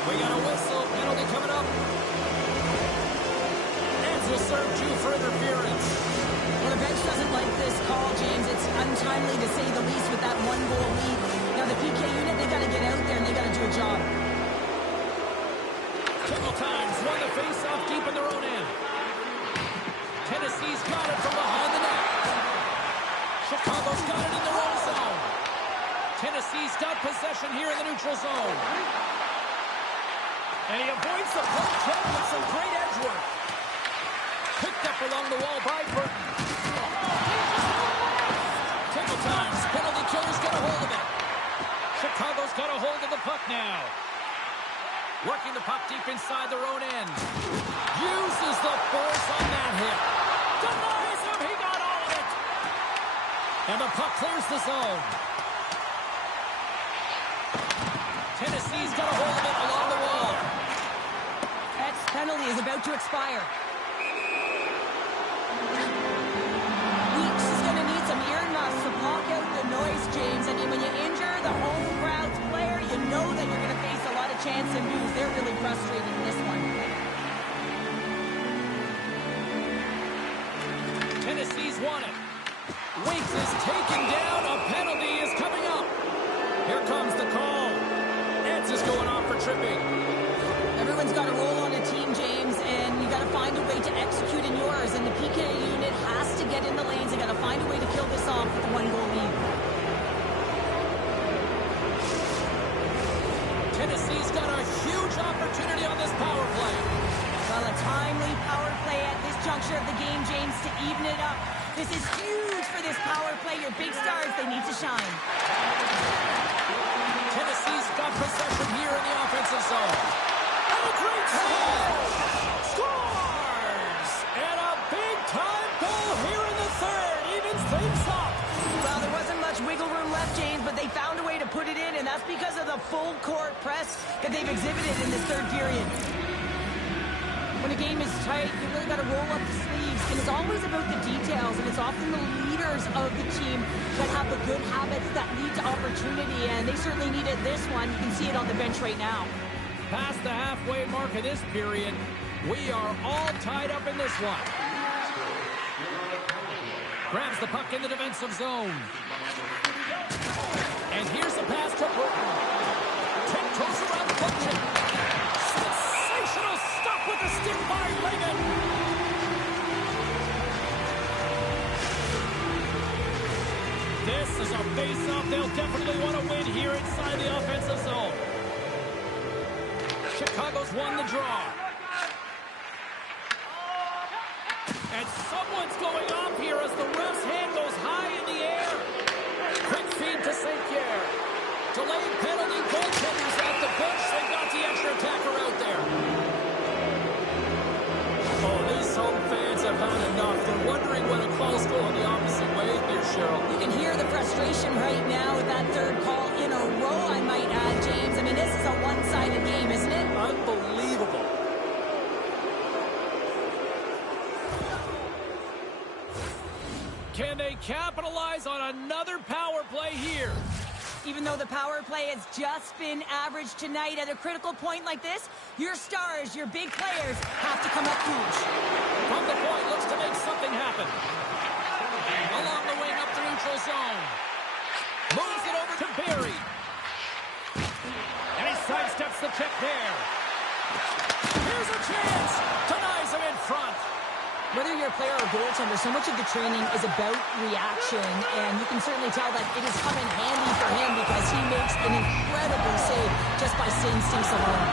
We got a whistle, penalty coming up. Eds will serve due for interference. Well, the bench doesn't like this call, James. It's untimely to say the least with that one-goal lead. Now, the PK unit, they got to get out there and they got to do a job. Tickle times won the face-off deep in their own end. Tennessee's got it from behind the net. Chicago's got it in their own zone. Tennessee's got possession here in the neutral zone. And he avoids the poke check with some great edge work. Picked up along the wall by Burton. Tickle times. Penalty killer's got a hold of it. Chicago's got a hold of the puck now. Working the puck deep inside their own end. Uses the force on that hit. Denies him. He got all of it. And the puck clears the zone. Tennessee's got a hold of it along the wall. That penalty is about to expire. Bucs is going to need some earmuffs to block out the noise, James. I mean, when you injure the home crowd's player, you know that you're going to face a lot of chance and moves. They're really frustrated in this one. Tennessee's won it. Weeks is taken down. A penalty is coming up. Here comes the call. Eds is going off for tripping. Everyone's got a role on a team, James, and you got to find a way to execute in yours. And the PK unit has to get in the lanes. They got to find a way to kill this off with a one-goal lead. Tennessee's got a huge opportunity on this power play. Well, a timely power play at this juncture of the game, James, to even it up. This is huge for this power play. Your big stars, they need to shine. Tennessee's got possession here in the offensive zone. And a great save! Scores! And a big-time goal here in the third. Evens things up. Well, there wasn't much wiggle room left, James, but they found a way to put it in, and that's because of the full-court press that they've exhibited in this third period. When a game is tight, you really got to roll up the sleeves, and it's always about the details, and it's often the leaders of the team that have the good habits that lead to opportunity, and they certainly needed this one. You can see it on the bench right now. Past the halfway mark of this period, we are all tied up in this one. Grabs the puck in the defensive zone. And here's the pass to Burton. Tiptoes around the puck check. Sensational stop with the stick by Reagan. This is a face-off they'll definitely want to win here inside the offensive zone. Chicago's won the draw. And someone's going off here as the ref's hand goes high in the air. Quick feed to St. Pierre. Delayed penalty, goaltenders off the bench. They've got the extra attacker out there. Oh, these home fans have had enough. They're wondering when a call's going the opposite way here, Cheryl. You can hear the frustration right now with that third call in a row, I might add, James. I mean, this is a one-sided game, isn't it? Unbelievable. Can they capitalize on another power play here? Even though the power play has just been average tonight, at a critical point like this, your stars, your big players, have to come up huge. From the point, looks to make something happen. Along the wing up the neutral zone. Moves it over to Barry. And he sidesteps the check there. Here's a chance. Denies him in front. Whether you're a player or goaltender, so much of the training is about reaction, and you can certainly tell that it has come in handy for him because he makes an incredible save just by instincts alone.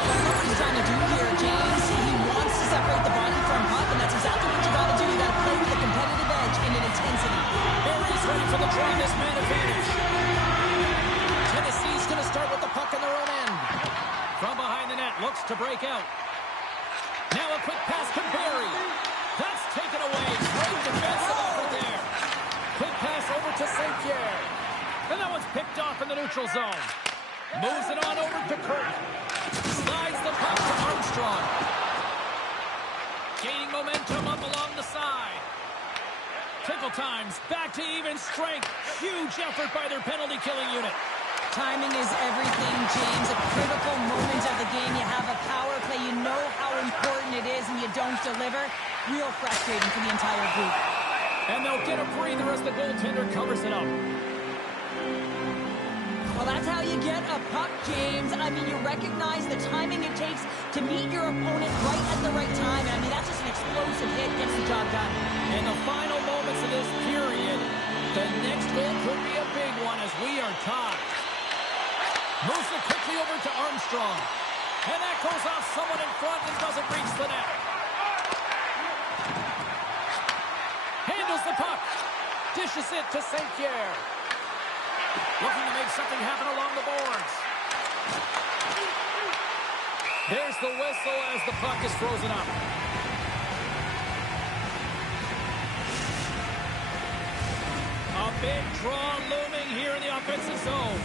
I know what he's trying to do here, James. He wants to separate the body from puck, and that's exactly what you got to do. You got to play with a competitive edge and an intensity. Barry's ready for the draw, this man advantage. Tennessee's going to start with the puck in their own end. From behind the net, looks to break out. Now a quick pass to Barry. That's taken away. Great defensive effort there. Quick pass over to St. Pierre. And that one's picked off in the neutral zone. Moves it on over to Kirk. Slides the puck to Armstrong. Gaining momentum up along the side. Tickle times back to even strength. Huge effort by their penalty killing unit. Timing is everything, James. A critical moment of the game. You have a power play. You know how important it is, and you don't deliver. Real frustrating for the entire group. And they'll get a breather as the goaltender covers it up. Well, that's how you get a puck, James. I mean, you recognize the timing it takes to meet your opponent right at the right time. I mean, that's just an explosive hit. Gets the job done. In the final moments of this period, the next goal could be a big one as we are tied. Moves it quickly over to Armstrong. And that goes off someone in front and doesn't reach the net. Handles the puck. Dishes it to St. Pierre. Looking to make something happen along the boards. There's the whistle as the puck is frozen up. A big draw looming here in the offensive zone.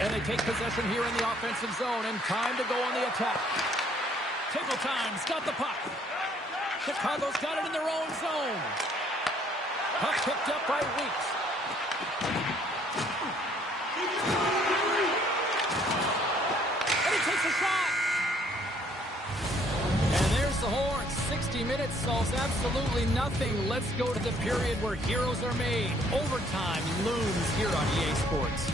And they take possession here in the offensive zone, and time to go on the attack. Tickle time's got the puck. Chicago's got it in their own zone. Puck picked up by Weeks. And he takes a shot. And there's the horn. 60 minutes solves absolutely nothing. Let's go to the period where heroes are made. Overtime looms here on EA Sports.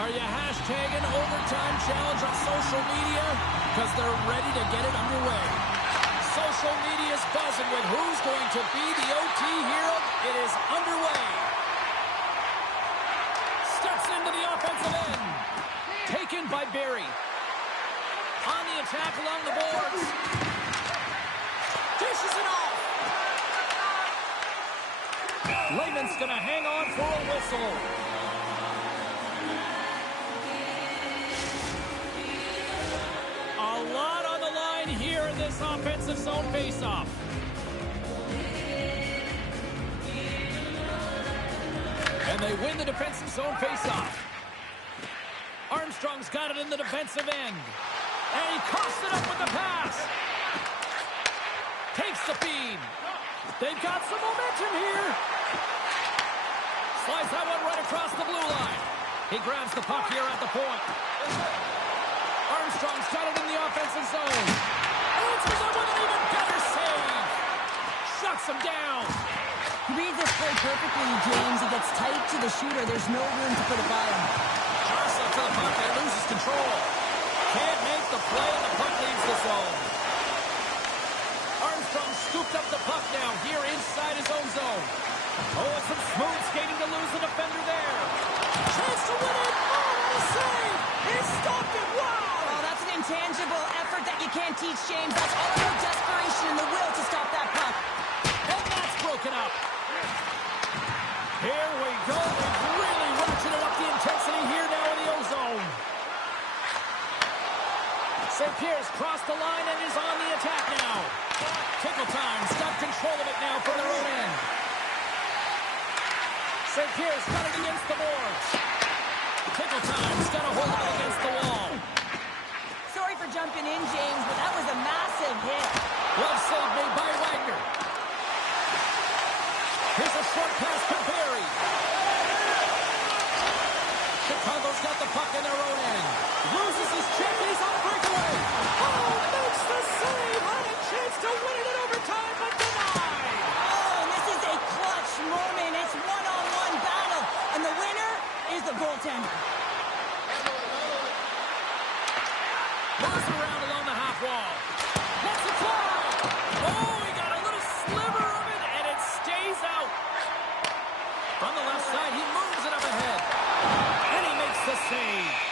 Are you hashtagging overtime challenge on social media? Because they're ready to get it underway. Social media's buzzing with who's going to be the OT hero. It is underway. Steps into the offensive end. Taken by Barry. On the attack along the boards. Dishes it off. Lehman's going to hang on for a whistle. A lot on the line here in this offensive zone faceoff. And they win the defensive zone faceoff. Armstrong's got it in the defensive end. And he coughs it up with the pass. Takes the feed. They've got some momentum here. Slides that one right across the blue line. He grabs the puck here at the point. Armstrong's got it in the offensive zone. Answers up with an even better save. Shuts him down. He reads this play perfectly, James. He gets tight to the shooter. There's no room to put it by him. Jostle to the puck and loses control. Can't make the play and the puck leaves the zone. Armstrong scooped up the puck now here inside his own zone. Oh, it's some smooth skating to lose the defender there. Chance to win it. Oh, what a save. He stopped it. Wow. Oh, that's an intangible effort that you can't teach, James. That's all about desperation and the will to stop that puck. And that's broken up. Here we go. We've really ratcheted up the intensity here now in the O-zone. St. Pierre's crossed the line and is on the attack now. Tickle time's got control of it now for their own end. St. Pierre's got it against the boards. Tickle time's got to hold it against the wall. Sorry for jumping in, James, but that was a massive hit. Well save made by Wagner. Here's a short pass to Barry. Chicago's got the puck in their own end. Loses his chip. He's on breakaway. Oh, makes the save. Had a chance to win it in overtime, but denied. Oh, and this is a clutch moment. It's one-on-one battle, and the winner is the goaltender. Moves around along the half wall. Let's it fly. Oh, he got a little sliver of it, and it stays out. From the left side, he moves it up ahead. And he makes the save.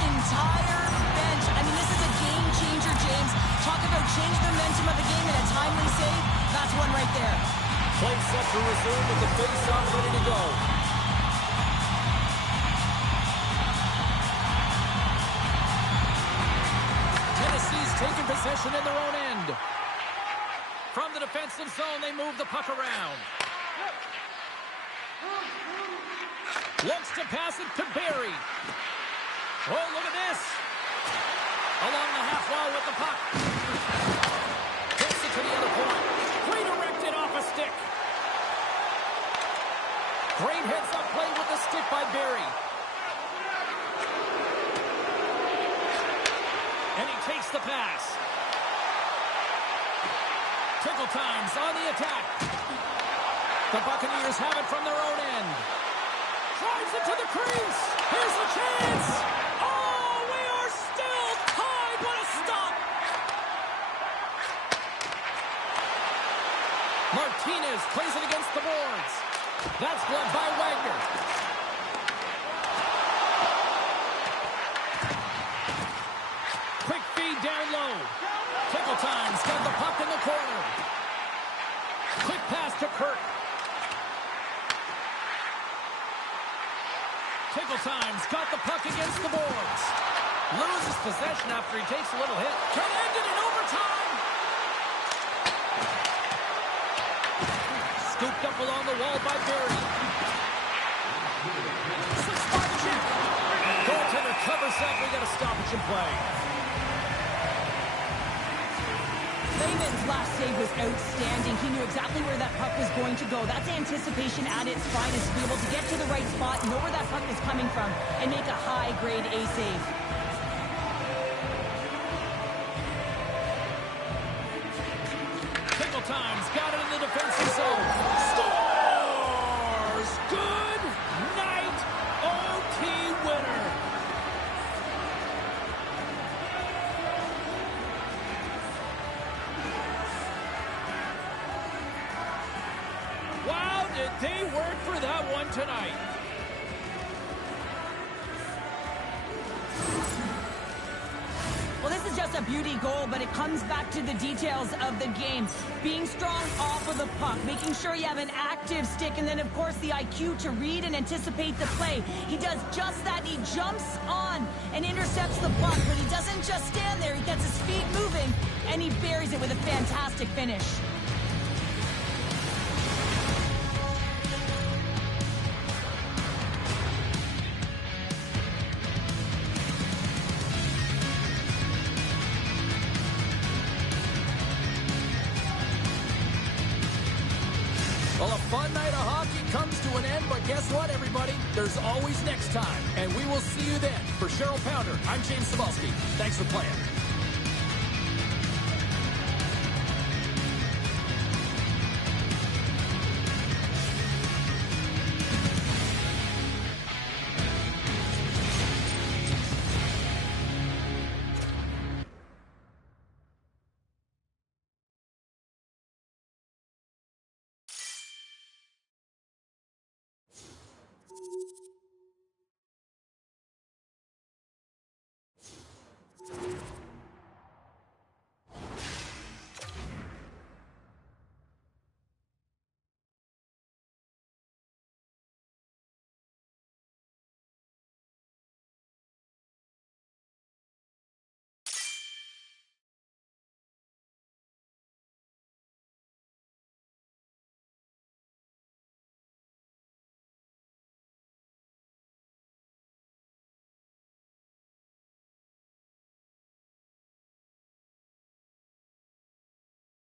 Entire bench. I mean, this is a game changer, James. Talk about change the momentum of the game in a timely save. That's one right there. Play set to resume with the face-off ready to go. Tennessee's taking possession in their own end. From the defensive zone, they move the puck around. Looks to pass it to Barry. Oh, look at this. Along the half wall with the puck. Takes it to the other point. Redirected off a stick. Great heads-up play with the stick by Barry. And he takes the pass. Tickle time's on the attack. The Buccaneers have it from their own end. Drives it to the crease. Here's the chance. Oh, we are still tied. What a stop. Martinez plays it against the boards. That's blocked by Wagner. Quick feed down low. Tickle time's got the puck in the corner. Quick pass to Kirk. Tickle time's got the puck against the boards. Loses possession after he takes a little hit. Can end it in overtime. Scooped up along the wall by Barry. Six-spot check. Goaltender covers up. We got a stoppage in play. Lehman's last save was outstanding. He knew exactly where that puck was going to go. That's anticipation at its finest, to be able to get to the right spot, know where that puck is coming from, and make a high-grade A save. Tickle time's got it in the defensive zone. Scores! Good night, OT winner. Wow, did they work for that one tonight. Well, this is just a beauty goal, but it comes back to the details of the game. Being strong off of the puck, making sure you have an active stick, and then, of course, the IQ to read and anticipate the play. He does just that. He jumps on and intercepts the puck, but he doesn't just stand there. He gets his feet moving, and he buries it with a fantastic finish. Well, a fun night of hockey comes to an end, but guess what, everybody? There's always next time, and we will see you then. For Cheryl Pounder, I'm James Cebulski. Thanks for playing.